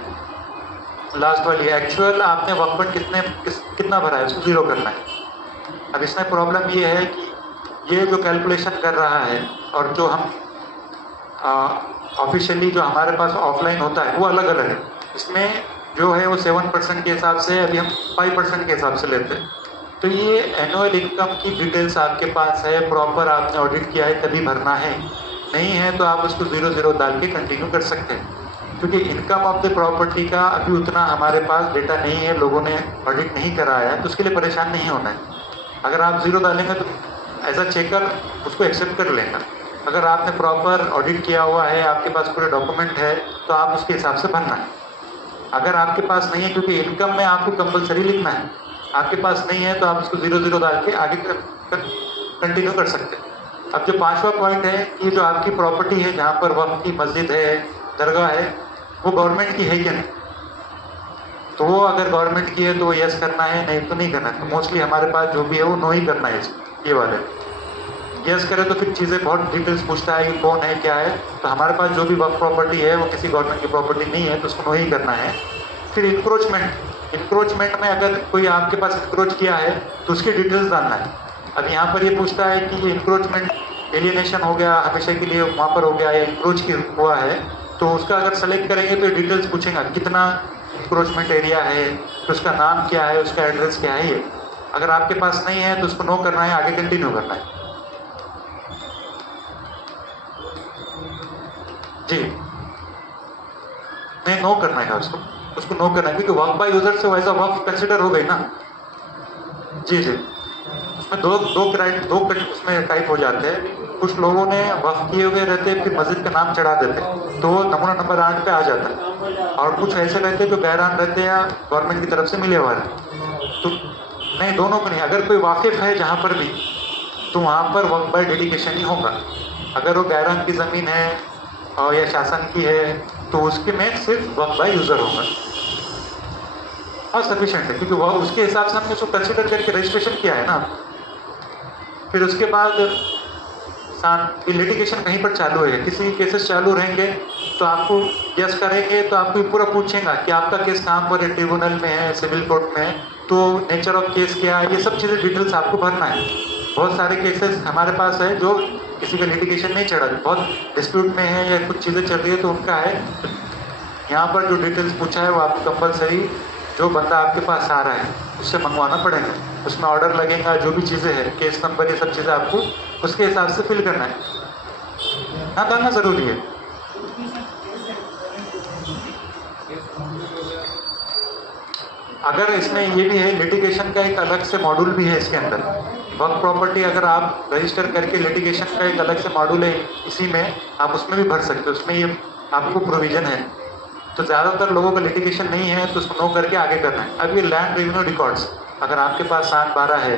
लास्ट वाली, एक्चुअल आपने वक्त पर कितना भरा है उसको 0 करना है। अब इसमें प्रॉब्लम ये है कि ये जो कैलकुलेशन कर रहा है और जो हम ऑफिशियली जो हमारे पास ऑफलाइन होता है वो अलग अलग है। इसमें जो है वो 7% के हिसाब से, अभी हम 5% के हिसाब से लेते हैं। तो ये एनुअल इनकम की डिटेल्स आपके पास है, प्रॉपर आपने ऑडिट किया है तभी भरना है, नहीं है तो आप उसको 0 डाल के कंटिन्यू कर सकते हैं। क्योंकि इनकम ऑफ द प्रॉपर्टी का अभी उतना हमारे पास डेटा नहीं है, लोगों ने ऑडिट नहीं कराया है, तो उसके लिए परेशान नहीं होना है। अगर आप 0 डालेंगे तो एज अ चेकर उसको एक्सेप्ट कर लेना। अगर आपने प्रॉपर ऑडिट किया हुआ है, आपके पास पूरे डॉक्यूमेंट है, तो आप उसके हिसाब से भरना है। अगर आपके पास नहीं है, क्योंकि इनकम में आपको कंपलसरी लिखना है, आपके पास नहीं है तो आप उसको 0 डाल के आगे कंटिन्यू कर सकते हैं। अब जो 5वां पॉइंट है कि जो आपकी प्रॉपर्टी है जहाँ पर वक्त की मस्जिद है, दरगाह है, वो गवर्नमेंट की है क्या नहीं। तो वो अगर गवर्नमेंट की है तो वो यस करना है, नहीं तो नहीं करना है। तो मोस्टली हमारे पास जो भी है वो नो ही करना है। ये वाले यस करें तो फिर चीज़ें बहुत डिटेल्स पूछता है कि कौन है क्या है। तो हमारे पास जो भी वक्त प्रॉपर्टी है वो किसी गवर्नमेंट की प्रॉपर्टी नहीं है तो उसको नो ही करना है। फिर इंक्रोचमेंट में अगर कोई आपके पास इंक्रोच किया है तो उसकी डिटेल्स डालना है। अब यहाँ पर ये पूछता है कि ये इंक्रोचमेंट एलियनेशन हो गया, हमेशा के लिए वहाँ पर हो गया, या इंक्रोच हुआ है, तो उसका अगर सेलेक्ट करेंगे तो डिटेल्स पूछेगा कितना इंक्रोचमेंट एरिया है, तो उसका नाम क्या है, उसका एड्रेस क्या है। ये अगर आपके पास नहीं है तो उसको नो करना है, आगे कंटिन्यू करना है। जी नहीं, नो करना है उसको नो करना है, क्योंकि वर्क बाय यूजर से वैसा वर्क कंसिडर हो गई ना। जी जी, उसमें दो उसमें टाइप हो जाते हैं। कुछ लोगों ने वक्त किए हुए रहते फिर मस्जिद का नाम चढ़ा देते तो नमूना नंबर 8 पे आ जाता है, और कुछ ऐसे रहते जो गैरान रहते या गवर्नमेंट की तरफ से मिले हुए रहते। तो नहीं, दोनों को नहीं। अगर कोई वाकिफ है जहाँ पर भी तो वहाँ पर वक्त बाय डेडिकेशन ही होगा। अगर वो गैरान की ज़मीन है और या शासन की है तो उसके में सिर्फ वक्त बाय यूज़र होगा। हाँ सफिशेंट है, क्योंकि वह उसके हिसाब से हमने उसको कंसिडर करके रजिस्ट्रेशन किया है ना। फिर उसके बाद लिटिगेशन कहीं पर चालू है, किसी केसेस चालू रहेंगे तो आपको यस करेंगे तो आपको पूरा पूछेगा कि आपका केस कहाँ पर है, ट्रिब्यूनल में है, सिविल कोर्ट में है, तो नेचर ऑफ केस क्या है, ये सब चीज़ें डिटेल्स आपको भरना है। बहुत सारे केसेस हमारे पास है जो किसी का लिटिगेशन नहीं चढ़ा, बहुत डिस्प्यूट में है या कुछ चीज़ें चल रही है तो उनका है। यहाँ पर जो डिटेल्स पूछा है वो आपको कंपलसरी जो बंदा आपके पास आ रहा है उससे मंगवाना पड़ेगा, उसमें ऑर्डर लगेगा, जो भी चीज़ें हैं, केस नंबर, ये सब चीज़ें आपको उसके हिसाब से फिल करना है। हाँ, डालना ज़रूरी है। अगर इसमें ये भी है, लिटिगेशन का एक अलग से मॉड्यूल भी है इसके अंदर। वर्क प्रॉपर्टी अगर आप रजिस्टर करके लिटिगेशन का एक अलग से मॉड्यूल है, इसी में आप उसमें भी भर सकते हो, उसमें ये आपको प्रोविज़न है। तो ज़्यादातर लोगों का लिटिगेशन नहीं है तो उसको नो करके आगे करना है। अब ये लैंड रेवेन्यू रिकॉर्ड्स, अगर आपके पास 7/12 है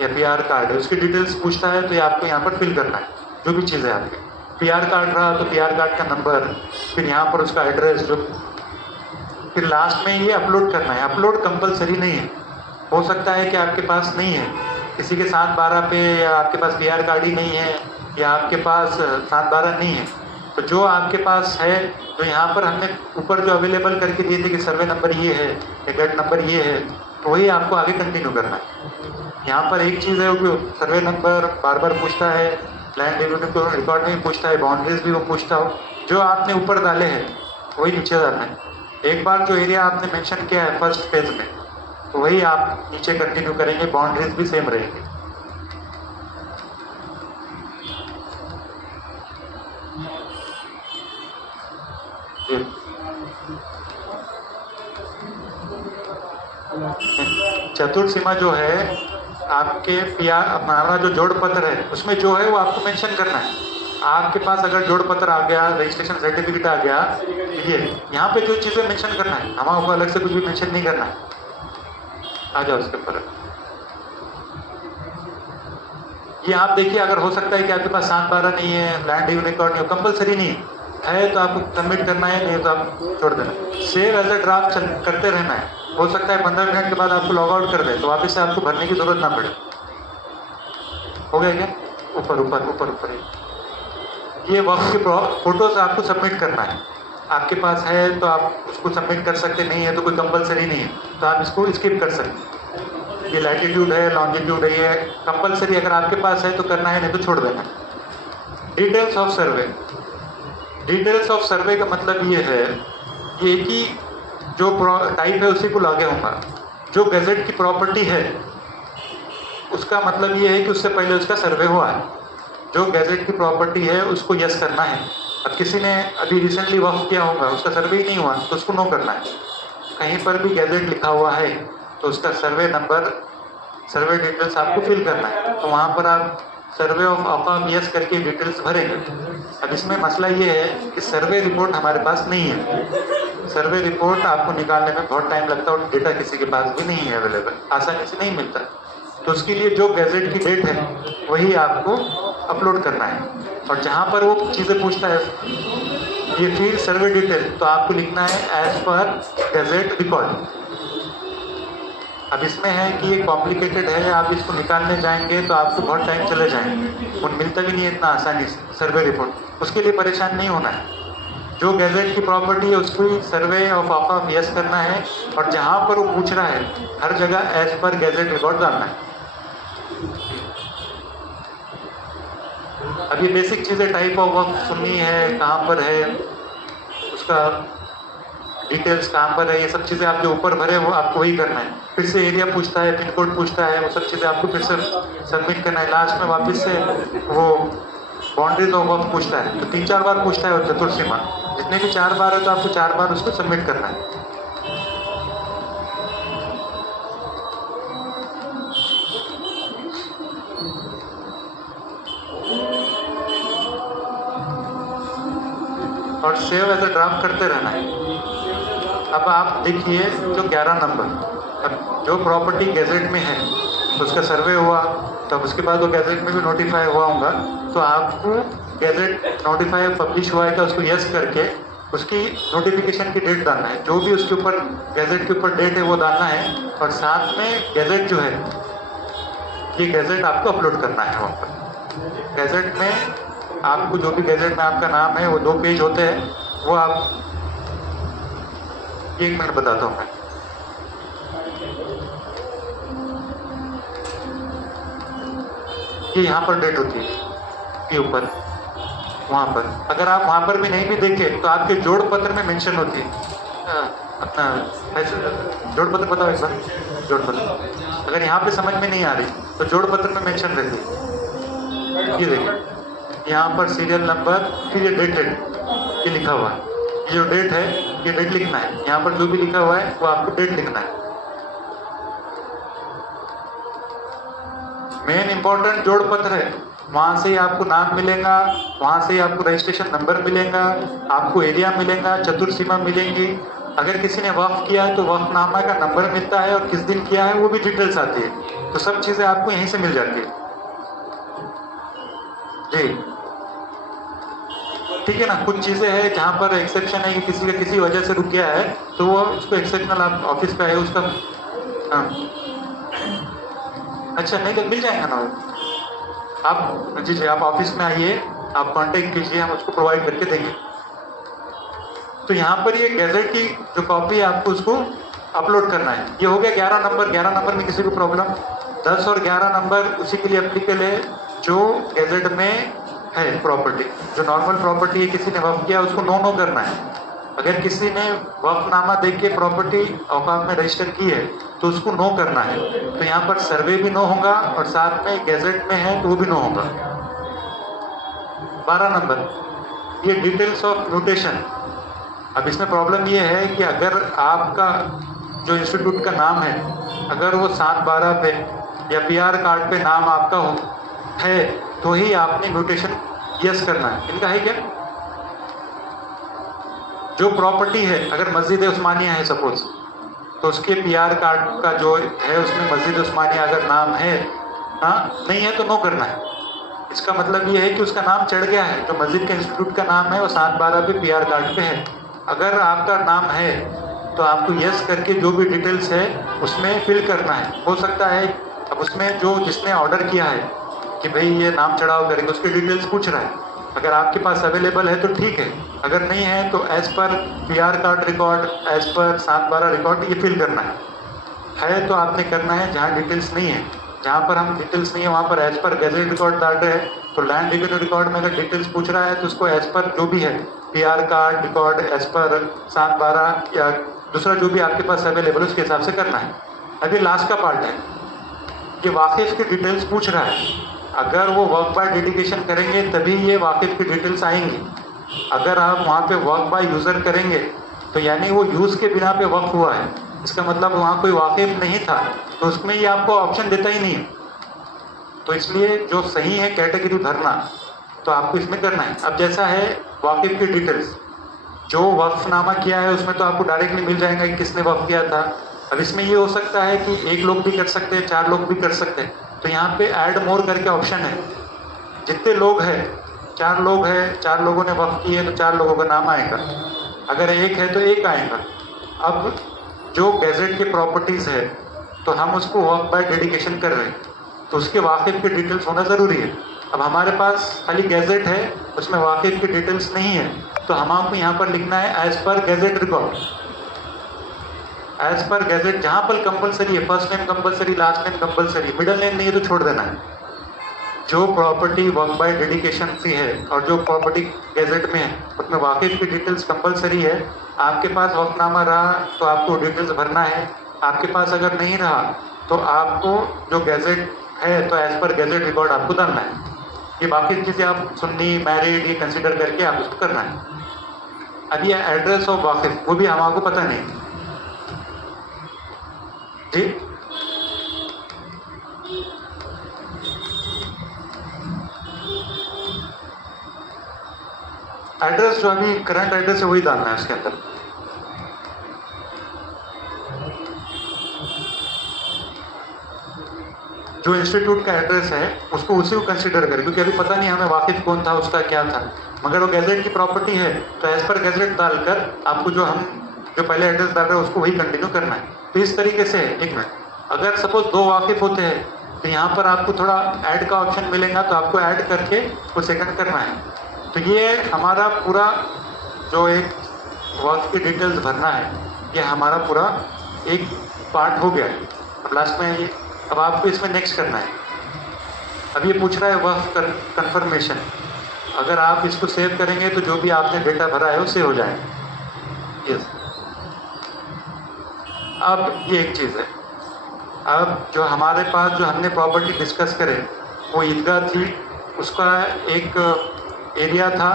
या PR कार्ड है, उसकी डिटेल्स पूछता है तो ये आपको यहाँ पर फिल करना है। जो भी चीज़ है आपकी, PR कार्ड रहा तो PR कार्ड का नंबर, फिर यहाँ पर उसका एड्रेस, जो फिर लास्ट में ये अपलोड करना है। अपलोड कंपलसरी नहीं है, हो सकता है कि आपके पास नहीं है, किसी के 7/12 पे, या आपके पास PR कार्ड ही नहीं है, या आपके पास 7/12 नहीं है, तो जो आपके पास है, तो यहाँ पर हमने ऊपर जो अवेलेबल करके दिए थे कि सर्वे नंबर ये है या गेट नंबर ये है, तो वही आपको आगे कंटिन्यू करना है। यहाँ पर एक चीज़ है कि सर्वे नंबर बार बार पूछता है, लैंड रेवेन्यू रिकॉर्ड में भी पूछता है, बाउंड्रीज भी वो पूछता हो, जो आपने ऊपर डाले हैं वही नीचे डालना है। एक बार जो एरिया आपने मेंशन किया है फर्स्ट पेज में, तो वही आप नीचे कंटिन्यू करेंगे, बाउंड्रीज भी सेम रहेंगे। चतुर्थ सीमा जो है आपके PR, हमारा जो जोड़ पत्र है उसमें जो है वो आपको मेंशन करना है। आपके पास अगर जोड़ पत्र आ गया, रजिस्ट्रेशन सर्टिफिकेट आ गया, ये यहाँ पे जो चीज़ें मेंशन करना है, हमारे को अलग से कुछ भी मेंशन नहीं करना है। आ जाओ उसके ऊपर। ये आप देखिए, अगर हो सकता है कि आपके पास 7/12 नहीं है, लैंड रेवेन्यू रिकॉर्ड नहीं हो, कंपलसरी नहीं है तो आपको सबमिट करना है, नहीं तो आप छोड़ देना। सेव एज अ ड्राफ्ट करते रहना है। हो सकता है 15 मिनट के बाद आपको लॉग आउट कर दे तो वापस से आपको भरने की जरूरत ना पड़े। हो गया क्या? ऊपर ऊपर ऊपर ऊपर ये वर्क के फोटोज आपको सबमिट करना है। आपके पास है तो आप उसको सबमिट कर सकते, नहीं है तो कोई कंपलसरी नहीं है, तो आप इसको स्किप कर सकते। ये लैटिट्यूड है, लॉन्जिट्यूड है, ये कंपलसरी अगर आपके पास है तो करना है, नहीं तो छोड़ देना। Details of survey, details of सर्वे का मतलब ये है ये कि जो टाइप है उसी को लागे होगा। जो गैजेट की प्रॉपर्टी है उसका मतलब ये है कि उससे पहले उसका सर्वे हुआ है। जो गैजेट की प्रॉपर्टी है उसको यस करना है। अब किसी ने अभी रिसेंटली वक्फ किया होगा, उसका सर्वे ही नहीं हुआ तो उसको नो करना है। कहीं पर भी गैजेट लिखा हुआ है तो उसका सर्वे नंबर, सर्वे डिटेल्स आपको फिल करना है, तो वहाँ पर आप सर्वे ऑफ यस करके डिटेल्स भरेंगे। अब इसमें मसला ये है कि सर्वे रिपोर्ट हमारे पास नहीं है। सर्वे रिपोर्ट आपको निकालने में बहुत टाइम लगता है और डेटा किसी के पास भी नहीं है अवेलेबल, आसानी से नहीं मिलता। तो उसके लिए जो गैजेट की डेट है वही आपको अपलोड करना है। और जहाँ पर वो चीज़ें पूछता है ये फील्ड सर्वे डिटेल, तो आपको लिखना है एज पर गैजेट रिकॉर्ड। अब इसमें है कि ये कॉम्प्लिकेटेड है, आप इसको निकालने जाएंगे तो आपको बहुत टाइम चले जाएंगे, वो मिलता भी नहीं है इतना आसानी से सर्वे रिपोर्ट। उसके लिए परेशान नहीं होना है। जो गैजेट की प्रॉपर्टी है उसको सर्वे ऑफ यस करना है, और जहाँ पर वो पूछ रहा है हर जगह एज पर गैजेट रिकॉर्ड डालना है। अब ये बेसिक चीज़ें टाइप ऑफ वर्क सुननी है, कहाँ पर है, उसका डिटेल्स कहाँ पर है, ये सब चीज़ें आप जो ऊपर भरे वो आपको वही करना है। फिर से एरिया पूछता है, पिन कोड पूछता है, वो सब चीज़ें आपको फिर से सबमिट करना है। लास्ट में वापस से वो बाउंड्रीज ऑफ वर्क पूछता है, तो 3-4 बार पूछता है। और चतुर्थ सीमा जितने भी 4 बार है तो आपको 4 बार उसको सबमिट करना है। और सेव एज अ ड्राफ्ट करते रहना है। अब आप देखिए जो 11 नंबर, अब जो प्रॉपर्टी गैजेट में है तो उसका सर्वे हुआ, तब उसके बाद वो गैजेट में भी नोटिफाई हुआ होगा, तो आपको गैजेट नोटिफाई पब्लिश हुआ है तो उसको यस करके उसकी नोटिफिकेशन की डेट डालना है। जो भी उसके ऊपर गैजेट के ऊपर डेट है वो डालना है, और साथ में गैजेट जो है ये गैजेट आपको अपलोड करना है। वहाँ पर गैजेट में आपको जो भी गैजेट में आपका नाम है वो 2 पेज होते हैं, वो आप 1 मिनट बताता हूँ मैं। ये यहाँ पर डेट होती है, ये ऊपर वहाँ पर, अगर आप वहाँ पर भी नहीं भी देखें तो आपके जोड़ पत्र में मेंशन होती है। अपना जोड़ पत्र बताओ एक बार। जोड़ पत्र अगर यहाँ पे समझ में नहीं आ रही तो जोड़ पत्र में मेंशन रख दीजिए। ये देखिए यहाँ पर सीरियल नंबर फिर ये डेटेड ये लिखा हुआ है। ये जो डेट है ये डेट लिखना है। यहाँ पर जो भी लिखा हुआ है वो आपको डेट लिखना है। मेन इंपॉर्टेंट जोड़ पत्र है। वहां से ही आपको नाम मिलेगा, वहां से ही आपको रजिस्ट्रेशन नंबर मिलेगा, आपको एरिया मिलेगा, चतुर्सीमा मिलेंगी। अगर किसी ने वक्फ किया है तो वक्फनामा का नंबर मिलता है और किस दिन किया है वो भी डिटेल्स आती है। तो सब चीजें आपको यहीं से मिल जाती है जी। ठीक है ना। कुछ चीजें हैं जहाँ पर एक्सेप्शन है कि किसी का किसी वजह से रुक गया है तो वो उसको एक्सेप्शनल आप ऑफिस पे आए उसका। हाँ अच्छा नहीं तो मिल जाएगा ना वो। आप जी जी आप ऑफिस में आइए, आप कांटेक्ट कीजिए, हम उसको प्रोवाइड करके देंगे। तो यहाँ पर ये गैजेट की जो कॉपी है आपको उसको अपलोड करना है। ये हो गया 11 नंबर। 11 नंबर में किसी को प्रॉब्लम 10 और 11 नंबर उसी के लिए एप्लीकेबल है जो गैजेट में है प्रॉपर्टी। जो नॉर्मल प्रॉपर्टी है किसी ने वक्फ किया उसको नो करना है। अगर किसी ने वक्फनामा देख के प्रॉपर्टी औकाफ में रजिस्टर की है तो उसको नो करना है। तो यहाँ पर सर्वे भी नो होगा और साथ में गैजेट में है तो वो भी नो होगा। 12 नंबर ये डिटेल्स ऑफ म्यूटेशन। अब इसमें प्रॉब्लम ये है कि अगर आपका जो इंस्टीट्यूट का नाम है अगर वो 7/12 पे या पीआर कार्ड पे नाम आपका हो है तो ही आपने म्यूटेशन यस करना है। इनका है क्या जो प्रॉपर्टी है अगर मस्जिद उस्मानिया है सपोज तो उसके पीआर कार्ड का जो है उसमें मस्जिद उस्मानिया अगर नाम है हाँ नहीं है तो नो करना है। इसका मतलब ये है कि उसका नाम चढ़ गया है। जो मस्जिद के इंस्टीट्यूट का नाम है वो 7/12 पे पीआर कार्ड पे है। अगर आपका नाम है तो आपको यस करके जो भी डिटेल्स है उसमें फिल करना है। हो सकता है अब उसमें जो जिसने ऑर्डर किया है कि भाई ये नाम चढ़ाओ करके उसके डिटेल्स पूछ रहा है। अगर आपके पास अवेलेबल है तो ठीक है, अगर नहीं है तो as per PR card record as पर 7/12 रिकॉर्ड ये फिल करना है तो आपने करना है। जहाँ डिटेल्स नहीं है जहाँ पर हम डिटेल्स नहीं है वहाँ पर एज पर गैजेट रिकॉर्ड डाल रहे हैं तो लैंड रेवेन्यू रिकॉर्ड में अगर डिटेल्स पूछ रहा है तो उसको एज पर जो भी है पीआर कार्ड रिकॉर्ड एज पर 7/12 या दूसरा जो भी आपके पास अवेलेबल उसके हिसाब से करना है। अभी लास्ट का पार्ट है कि वाकिफ की डिटेल्स पूछ रहा है। अगर वो वर्क बाय डेडिकेशन करेंगे तभी ये वाकिफ की डिटेल्स आएंगी। अगर आप वहाँ पे वर्क बाय यूज़र करेंगे तो यानी वो यूज़ के बिना पे वक्फ हुआ है, इसका मतलब वहाँ कोई वाकिफ नहीं था तो उसमें ये आपको ऑप्शन देता ही नहीं है। तो इसलिए जो सही है कैटेगरी भरना तो आपको इसमें करना है। अब जैसा है वाकिफ की डिटेल्स जो वक्फनामा किया है उसमें तो आपको डायरेक्टली मिल जाएगा कि किसने वक्फ किया था। अब इसमें ये हो सकता है कि एक लोग भी कर सकते हैं, 4 लोग भी कर सकते हैं। तो यहाँ पे ऐड मोर करके ऑप्शन है। जितने लोग हैं 4 लोग हैं, 4 लोगों ने वक्फ की है तो 4 लोगों का नाम आएगा। अगर एक है तो एक आएगा। अब जो गैजेट की प्रॉपर्टीज़ है तो हम उसको वर्क बाय डेडिकेशन कर रहे हैं तो उसके वाकिफ की डिटेल्स होना ज़रूरी है। अब हमारे पास खाली गैजेट है उसमें वाकिफ की डिटेल्स नहीं है तो हम आपको यहाँ पर लिखना है as per gazette record. As per gazette जहाँ पर कंपलसरी है, first name compulsory, last name compulsory, middle name नहीं है तो छोड़ देना है। जो प्रॉपर्टी वर्क बाय डेडिकेशन से है और जो प्रॉपर्टी गैजेट में है उसमें वाकिफ की डिटेल्स कंपलसरी है। आपके पास वक्फनामा रहा तो आपको डिटेल्स भरना है, आपके पास अगर नहीं रहा तो आपको जो गैजेट है तो एज पर गैजेट रिकॉर्ड आपको डालना है। ये बाकी चीज़ें आप सुन्नी मैरिड ये कंसिडर करके आप उसको करना है। अब ये एड्रेस ऑफ वाकिफ वो भी हमको पता नहीं जी। एड्रेस जो अभी करंट एड्रेस है वही डालना है उसके अंदर। जो इंस्टीट्यूट का एड्रेस है उसको उसी को कंसीडर करें क्योंकि अभी पता नहीं हमें वाकिफ कौन था उसका क्या था। मगर वो गैजेट की प्रॉपर्टी है तो एज पर गैजेट डालकर आपको जो पहले एड्रेस डाल रहे हैं उसको वही कंटिन्यू करना है। तो इस तरीके से एक मिनट अगर सपोज 2 वाकिफ होते हैं तो यहाँ पर आपको थोड़ा ऐड का ऑप्शन मिलेगा तो आपको ऐड करके वो सेकंड करना है। तो ये हमारा पूरा जो एक वर्क की डिटेल्स भरना है ये हमारा पूरा एक पार्ट हो गया है। अब लास्ट में ये अब आपको इसमें नेक्स्ट करना है। अब ये पूछ रहा है वर्क कंफर्मेशन। अगर आप इसको सेव करेंगे तो जो भी आपने डेटा भरा है वो सेव हो जाएगा। यस अब ये एक चीज़ है, अब जो हमारे पास जो हमने प्रॉपर्टी डिस्कस करे वो ईदगाह थी, उसका एक एरिया था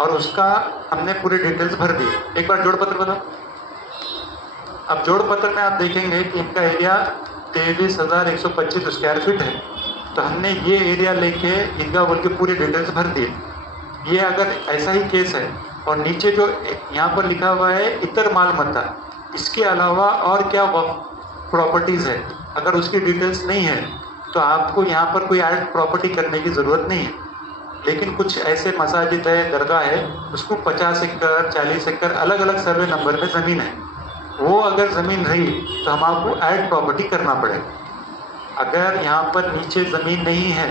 और उसका हमने पूरे डिटेल्स भर दिए। एक बार जोड़ पत्र बताओ। अब जोड़ पत्र में आप देखेंगे कि इनका एरिया 23,125 स्क्वायर फीट है, तो हमने ये एरिया लेके ईदगाह बोल के पूरे डिटेल्स भर दिए। ये अगर ऐसा ही केस है और नीचे जो यहाँ पर लिखा हुआ है इतर माल मत्ता, इसके अलावा और क्या प्रॉपर्टीज़ है, अगर उसकी डिटेल्स नहीं है तो आपको यहाँ पर कोई ऐड प्रॉपर्टी करने की ज़रूरत नहीं है। लेकिन कुछ ऐसे मसाजिद है, दरगाह है, उसको 50 एकड़ 40 एकड़ अलग अलग सर्वे नंबर में ज़मीन है, वो अगर ज़मीन रही तो हम आपको ऐड प्रॉपर्टी करना पड़ेगा। अगर यहाँ पर नीचे ज़मीन नहीं है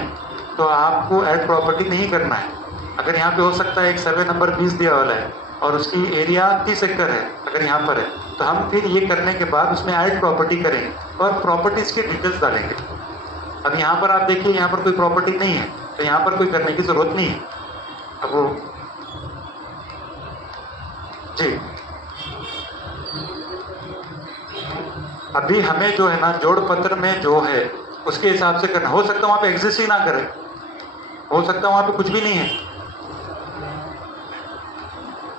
तो आपको ऐड प्रॉपर्टी नहीं करना है। अगर यहाँ पे हो सकता है एक सर्वे नंबर 20 दिया वाला है और उसकी एरिया 30 एकड़ है, अगर यहाँ पर है तो हम फिर ये करने के बाद उसमें ऐड प्रॉपर्टी करेंगे और प्रॉपर्टीज़ की डिटेल्स डालेंगे। अब यहाँ पर आप देखिए, यहाँ पर कोई प्रॉपर्टी नहीं है तो यहाँ पर कोई करने की ज़रूरत नहीं है। अब वो जी, अभी हमें जो है ना जोड़ पत्र में जो है उसके हिसाब से करना। हो सकता है वहाँ पे एग्जिस्ट ही ना करे, हो सकता है वहाँ पे कुछ भी नहीं है,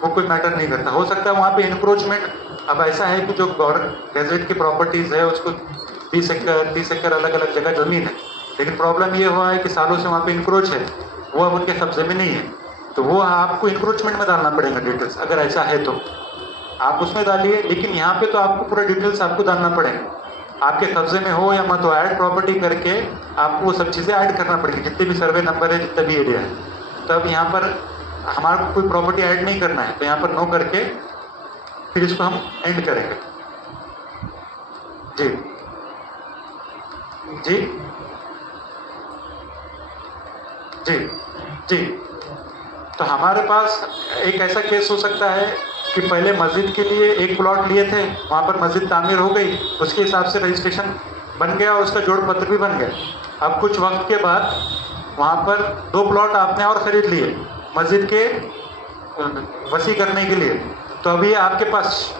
वो कोई मैटर नहीं करता। हो सकता है वहाँ पे इंक्रोचमेंट, अब ऐसा है कि जो गैजेट की प्रॉपर्टीज़ है उसको 20 एकड़ 30 एकड़ अलग अलग जगह ज़मीन है, लेकिन प्रॉब्लम ये हुआ है कि सालों से वहाँ पे इंक्रोच है, वो अब उनके कब्जे में नहीं है, तो वो आपको इंक्रोचमेंट में डालना पड़ेगा डिटेल्स। अगर ऐसा है तो आप उसमें डालिए, लेकिन यहाँ पे तो आपको पूरा डिटेल्स आपको डालना पड़ेगा। आपके कब्जे में हो या मत हो, ऐड प्रॉपर्टी करके आपको वो सब चीज़ें ऐड करना पड़ेगी, जितने भी सर्वे नंबर है, जितना भी एरिया है। तो अब यहाँ पर हमारे को कोई प्रॉपर्टी ऐड नहीं करना है, तो यहाँ पर नो करके फिर इसको हम एंड करेंगे। जी जी जी जी। तो हमारे पास एक ऐसा केस हो सकता है कि पहले मस्जिद के लिए एक प्लॉट लिए थे, वहाँ पर मस्जिद तामीर हो गई, उसके हिसाब से रजिस्ट्रेशन बन गया और उसका जोड़ पत्र भी बन गया। अब कुछ वक्त के बाद वहाँ पर 2 प्लॉट आपने और ख़रीद लिए मस्जिद के वसी करने के लिए, तो अभी आपके पास,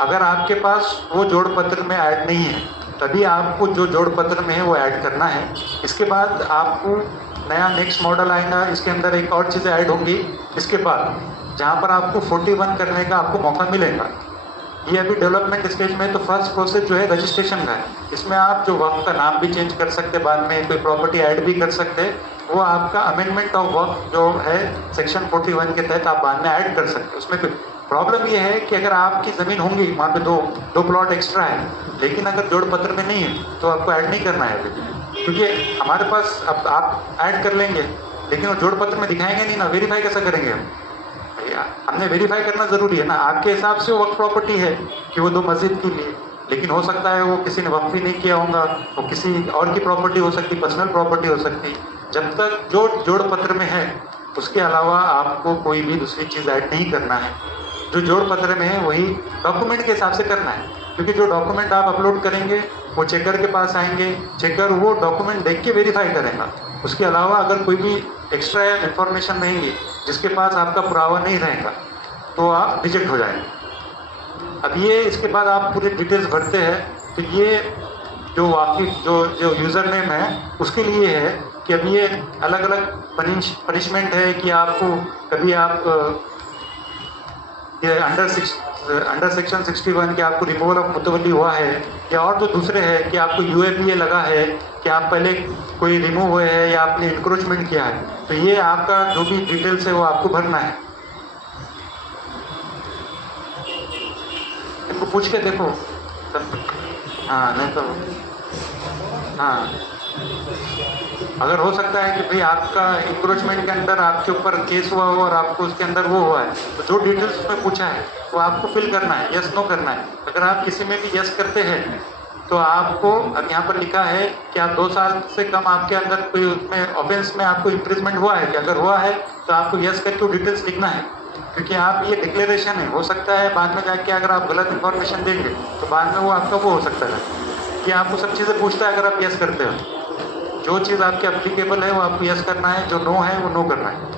अगर आपके पास वो जोड़ पत्र में ऐड नहीं है तभी आपको जो जोड़ पत्र में है वो ऐड करना है। इसके बाद आपको नया नेक्स्ट मॉडल आएगा, इसके अंदर एक और चीज़ें ऐड होंगी। इसके बाद जहाँ पर आपको 41 करने का आपको मौका मिलेगा, ये अभी डेवलपमेंट स्टेज में, तो फर्स्ट प्रोसेस जो है रजिस्ट्रेशन का है। इसमें आप जो वक्त का नाम भी चेंज कर सकते, बाद में कोई प्रॉपर्टी ऐड भी कर सकते, वो आपका अमेंडमेंट ऑफ वक्त जो है सेक्शन 41 के तहत आप बाद में ऐड कर सकते। उसमें कोई प्रॉब्लम ये है कि अगर आपकी ज़मीन होंगी वहाँ पे दो प्लॉट एक्स्ट्रा है, लेकिन अगर जोड़ पत्र में नहीं है तो आपको ऐड नहीं करना है अभी, क्योंकि हमारे पास अब आप ऐड कर लेंगे लेकिन वो जोड़ पत्र में दिखाएंगे नहीं ना, वेरीफाई कैसा करेंगे हम? हमने वेरीफाई करना ज़रूरी है ना। आपके हिसाब से वो वक्त प्रॉपर्टी है कि वो 2 मस्जिद के लिए, लेकिन हो सकता है वो किसी ने वक्फ ही नहीं किया होगा, वो किसी और की प्रॉपर्टी हो सकती, पर्सनल प्रॉपर्टी हो सकती। जब तक जो जोड़ पत्र में है उसके अलावा आपको कोई भी दूसरी चीज़ ऐड नहीं करना है। जो जोड़ पत्र में है वही डॉक्यूमेंट के हिसाब से करना है, क्योंकि जो डॉक्यूमेंट आप अपलोड करेंगे वो चेकर के पास आएंगे, चेकर वो डॉक्यूमेंट देख के वेरीफाई करेगा। उसके अलावा अगर कोई भी एक्स्ट्रा इन्फॉर्मेशन रहेंगी जिसके पास आपका पुरावा नहीं रहेगा तो आप रिजेक्ट हो जाएंगे। अब ये इसके बाद आप पूरी डिटेल्स भरते हैं, तो ये जो वाकिफ जो यूज़र नेम है उसके लिए है कि अब ये अलग अलग पनिशमेंट है कि आपको कभी आप ये अंडर सेक्शन 61 के आपको रिमूवल ऑफ मुतवल्ली हुआ है, या और जो दूसरे हैं कि आपको UAPA लगा है कि आप पहले कोई रिमूव हुए हैं या आपने इंक्रोचमेंट किया है, तो ये आपका जो भी डिटेल्स है वो आपको भरना है। इनको पूछ के देखो। हाँ नहीं तो हाँ, अगर हो सकता है कि भाई आपका इंक्रोचमेंट के अंदर आपके ऊपर केस हुआ हो और आपको उसके अंदर वो हुआ है, तो जो डिटेल्स उसमें पूछा है वो आपको फिल करना है, यस नो करना है। अगर आप किसी में भी यस करते हैं तो आपको, अब यहाँ पर लिखा है कि आप 2 साल से कम आपके अंदर कोई उसमें ऑफेंस में आपको इम्प्रिजमेंट हुआ है कि अगर हुआ है तो आपको यस करके वो डिटेल्स लिखना है, क्योंकि आप ये डिक्लेरेशन है। हो सकता है बाद में जाके अगर आप गलत इन्फॉर्मेशन देंगे तो बाद में वो आपका वो हो सकता है कि आपको सब चीज़ें पूछता है। अगर आप यस करते हो, जो चीज़ आपके एप्लीकेबल है वो आपको यस करना है, जो नो है वो नो करना है।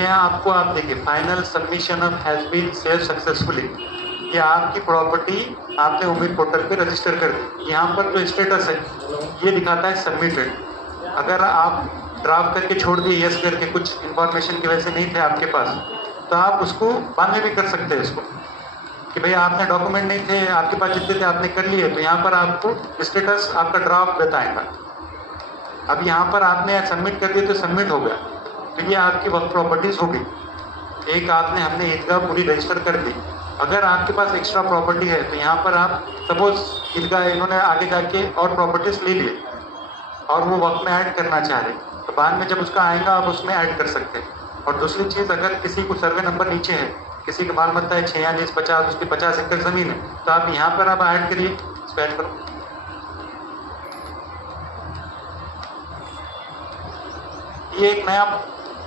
ये आपको आप देखिए final submission of has been saved successfully, ये आपकी प्रॉपर्टी आपने उम्मीद पोर्टल पे रजिस्टर कर दी। यहाँ पर जो स्टेटस है ये दिखाता है सबमिटेड। अगर आप ड्राफ्ट करके छोड़ दिए यस करके, कुछ इन्फॉर्मेशन की वजह से नहीं थे आपके पास, तो आप उसको बाद में भी कर सकते हैं इसको कि भाई आपने डॉक्यूमेंट नहीं थे आपके पास, जितने थे आपने कर लिए, तो यहाँ पर आपको स्टेटस आपका ड्राफ्ट बताएगा। अब यहाँ पर आपने सबमिट कर दिया तो सबमिट हो गया, तो ये आपकी वक्त प्रॉपर्टीज हो गई। एक आपने हमने ईदगाह पूरी रजिस्टर कर दी। अगर आपके पास एक्स्ट्रा प्रॉपर्टी है तो यहाँ पर आप सपोज ईदगाह इन्होंने आगे जाके और प्रॉपर्टीज ले लिए और वो वक्त में ऐड करना चाह रहे, तो बाद में जब उसका आएगा आप उसमें ऐड कर सकते हैं। और दूसरी चीज़, अगर किसी को सर्वे नंबर नीचे है, किसी की माल मत्ता है 6 या 50, उसकी 50 एकड़ ज़मीन है, तो आप यहाँ पर आप ऐड करिए, इसको ऐड करो। ये एक नया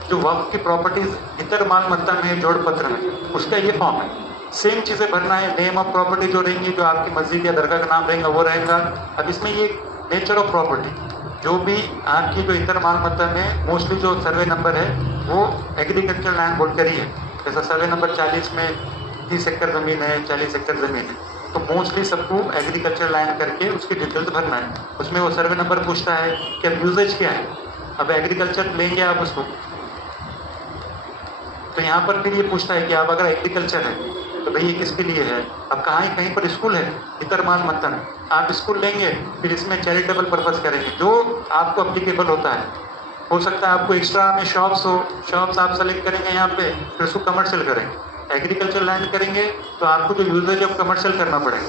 जो वक्त की प्रॉपर्टीज इतर माल मत्ता में जोड़ पत्र में, उसका ये फॉर्म है। सेम चीज़ें भरना है, नेम ऑफ प्रॉपर्टी जो रहेंगी, जो आपकी मस्जिद या दरगाह का नाम रहेगा वो रहेगा। अब इसमें ये नेचर ऑफ प्रॉपर्टी, जो भी आपकी जो इतर माल मत्ता में मोस्टली जो सर्वे नंबर है वो एग्रीकल्चर लैंड बोर्ड का ही है। जैसा सर्वे नंबर 40 में 30 एकड़ ज़मीन है, 40 एकड़ ज़मीन है, तो मोस्टली सबको एग्रीकल्चर लैंड करके उसकी डिटेल्स भरना है। उसमें वो सर्वे नंबर पूछता है कि अब यूजेज क्या है। अब एग्रीकल्चर लेंगे आप उसको, तो यहाँ पर फिर ये पूछता है कि आप अगर एग्रीकल्चर है तो भाई ये किसके लिए है। अब कहीं पर स्कूल है इतर माल मत्ता में, आप स्कूल लेंगे फिर इसमें चैरिटेबल पर्पस करेंगे, जो आपको अप्लीकेबल होता है। हो सकता है आपको एक्स्ट्रा में शॉप्स हो, शॉप्स आप सेलेक्ट करेंगे यहाँ पे, फिर उसको कमर्शियल करेंगे। एग्रीकल्चर लैंड करेंगे तो आपको जो यूजेज है कमर्शियल करना पड़ेगा,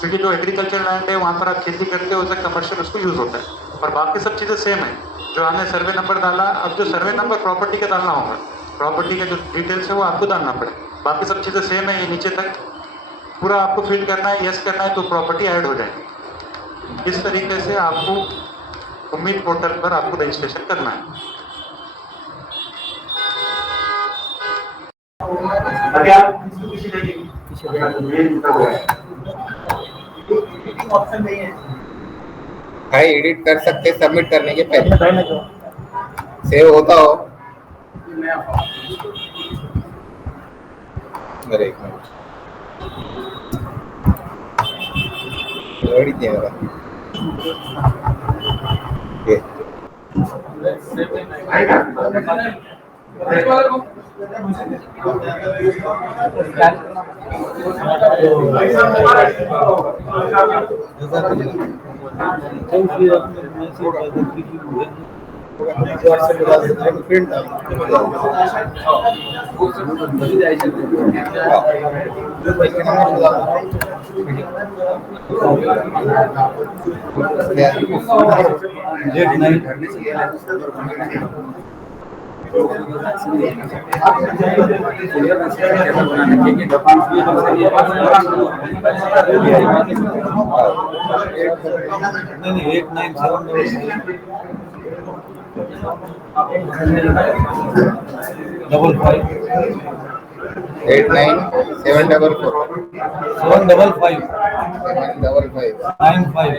क्योंकि जो एग्रीकल्चर लैंड है वहाँ पर आप खेती करते हो, उसका कमर्शियल उसको यूज़ होता है। और बाकी सब चीज़ें सेम है, जो हमने सर्वे नंबर डाला, अब जो सर्वे नंबर प्रॉपर्टी का डालना होगा, प्रॉपर्टी का जो डिटेल्स है वो आपको डालना पड़े। बाकी सब चीज़ें सेम है, ये नीचे तक पूरा आपको फिल करना है, यस करना है तो प्रॉपर्टी ऐड हो जाएगी। इस तरीके से आपको उम्मीद पोर्टल पर आपको रजिस्ट्रेशन करना है। अभी आप ऑप्शन नहीं है भाई, एडिट कर सकते सबमिट करने के पहले, सेव होता हो। अरे एक मिनट, रेडी किया मेरा ये नहीं 8974 755 95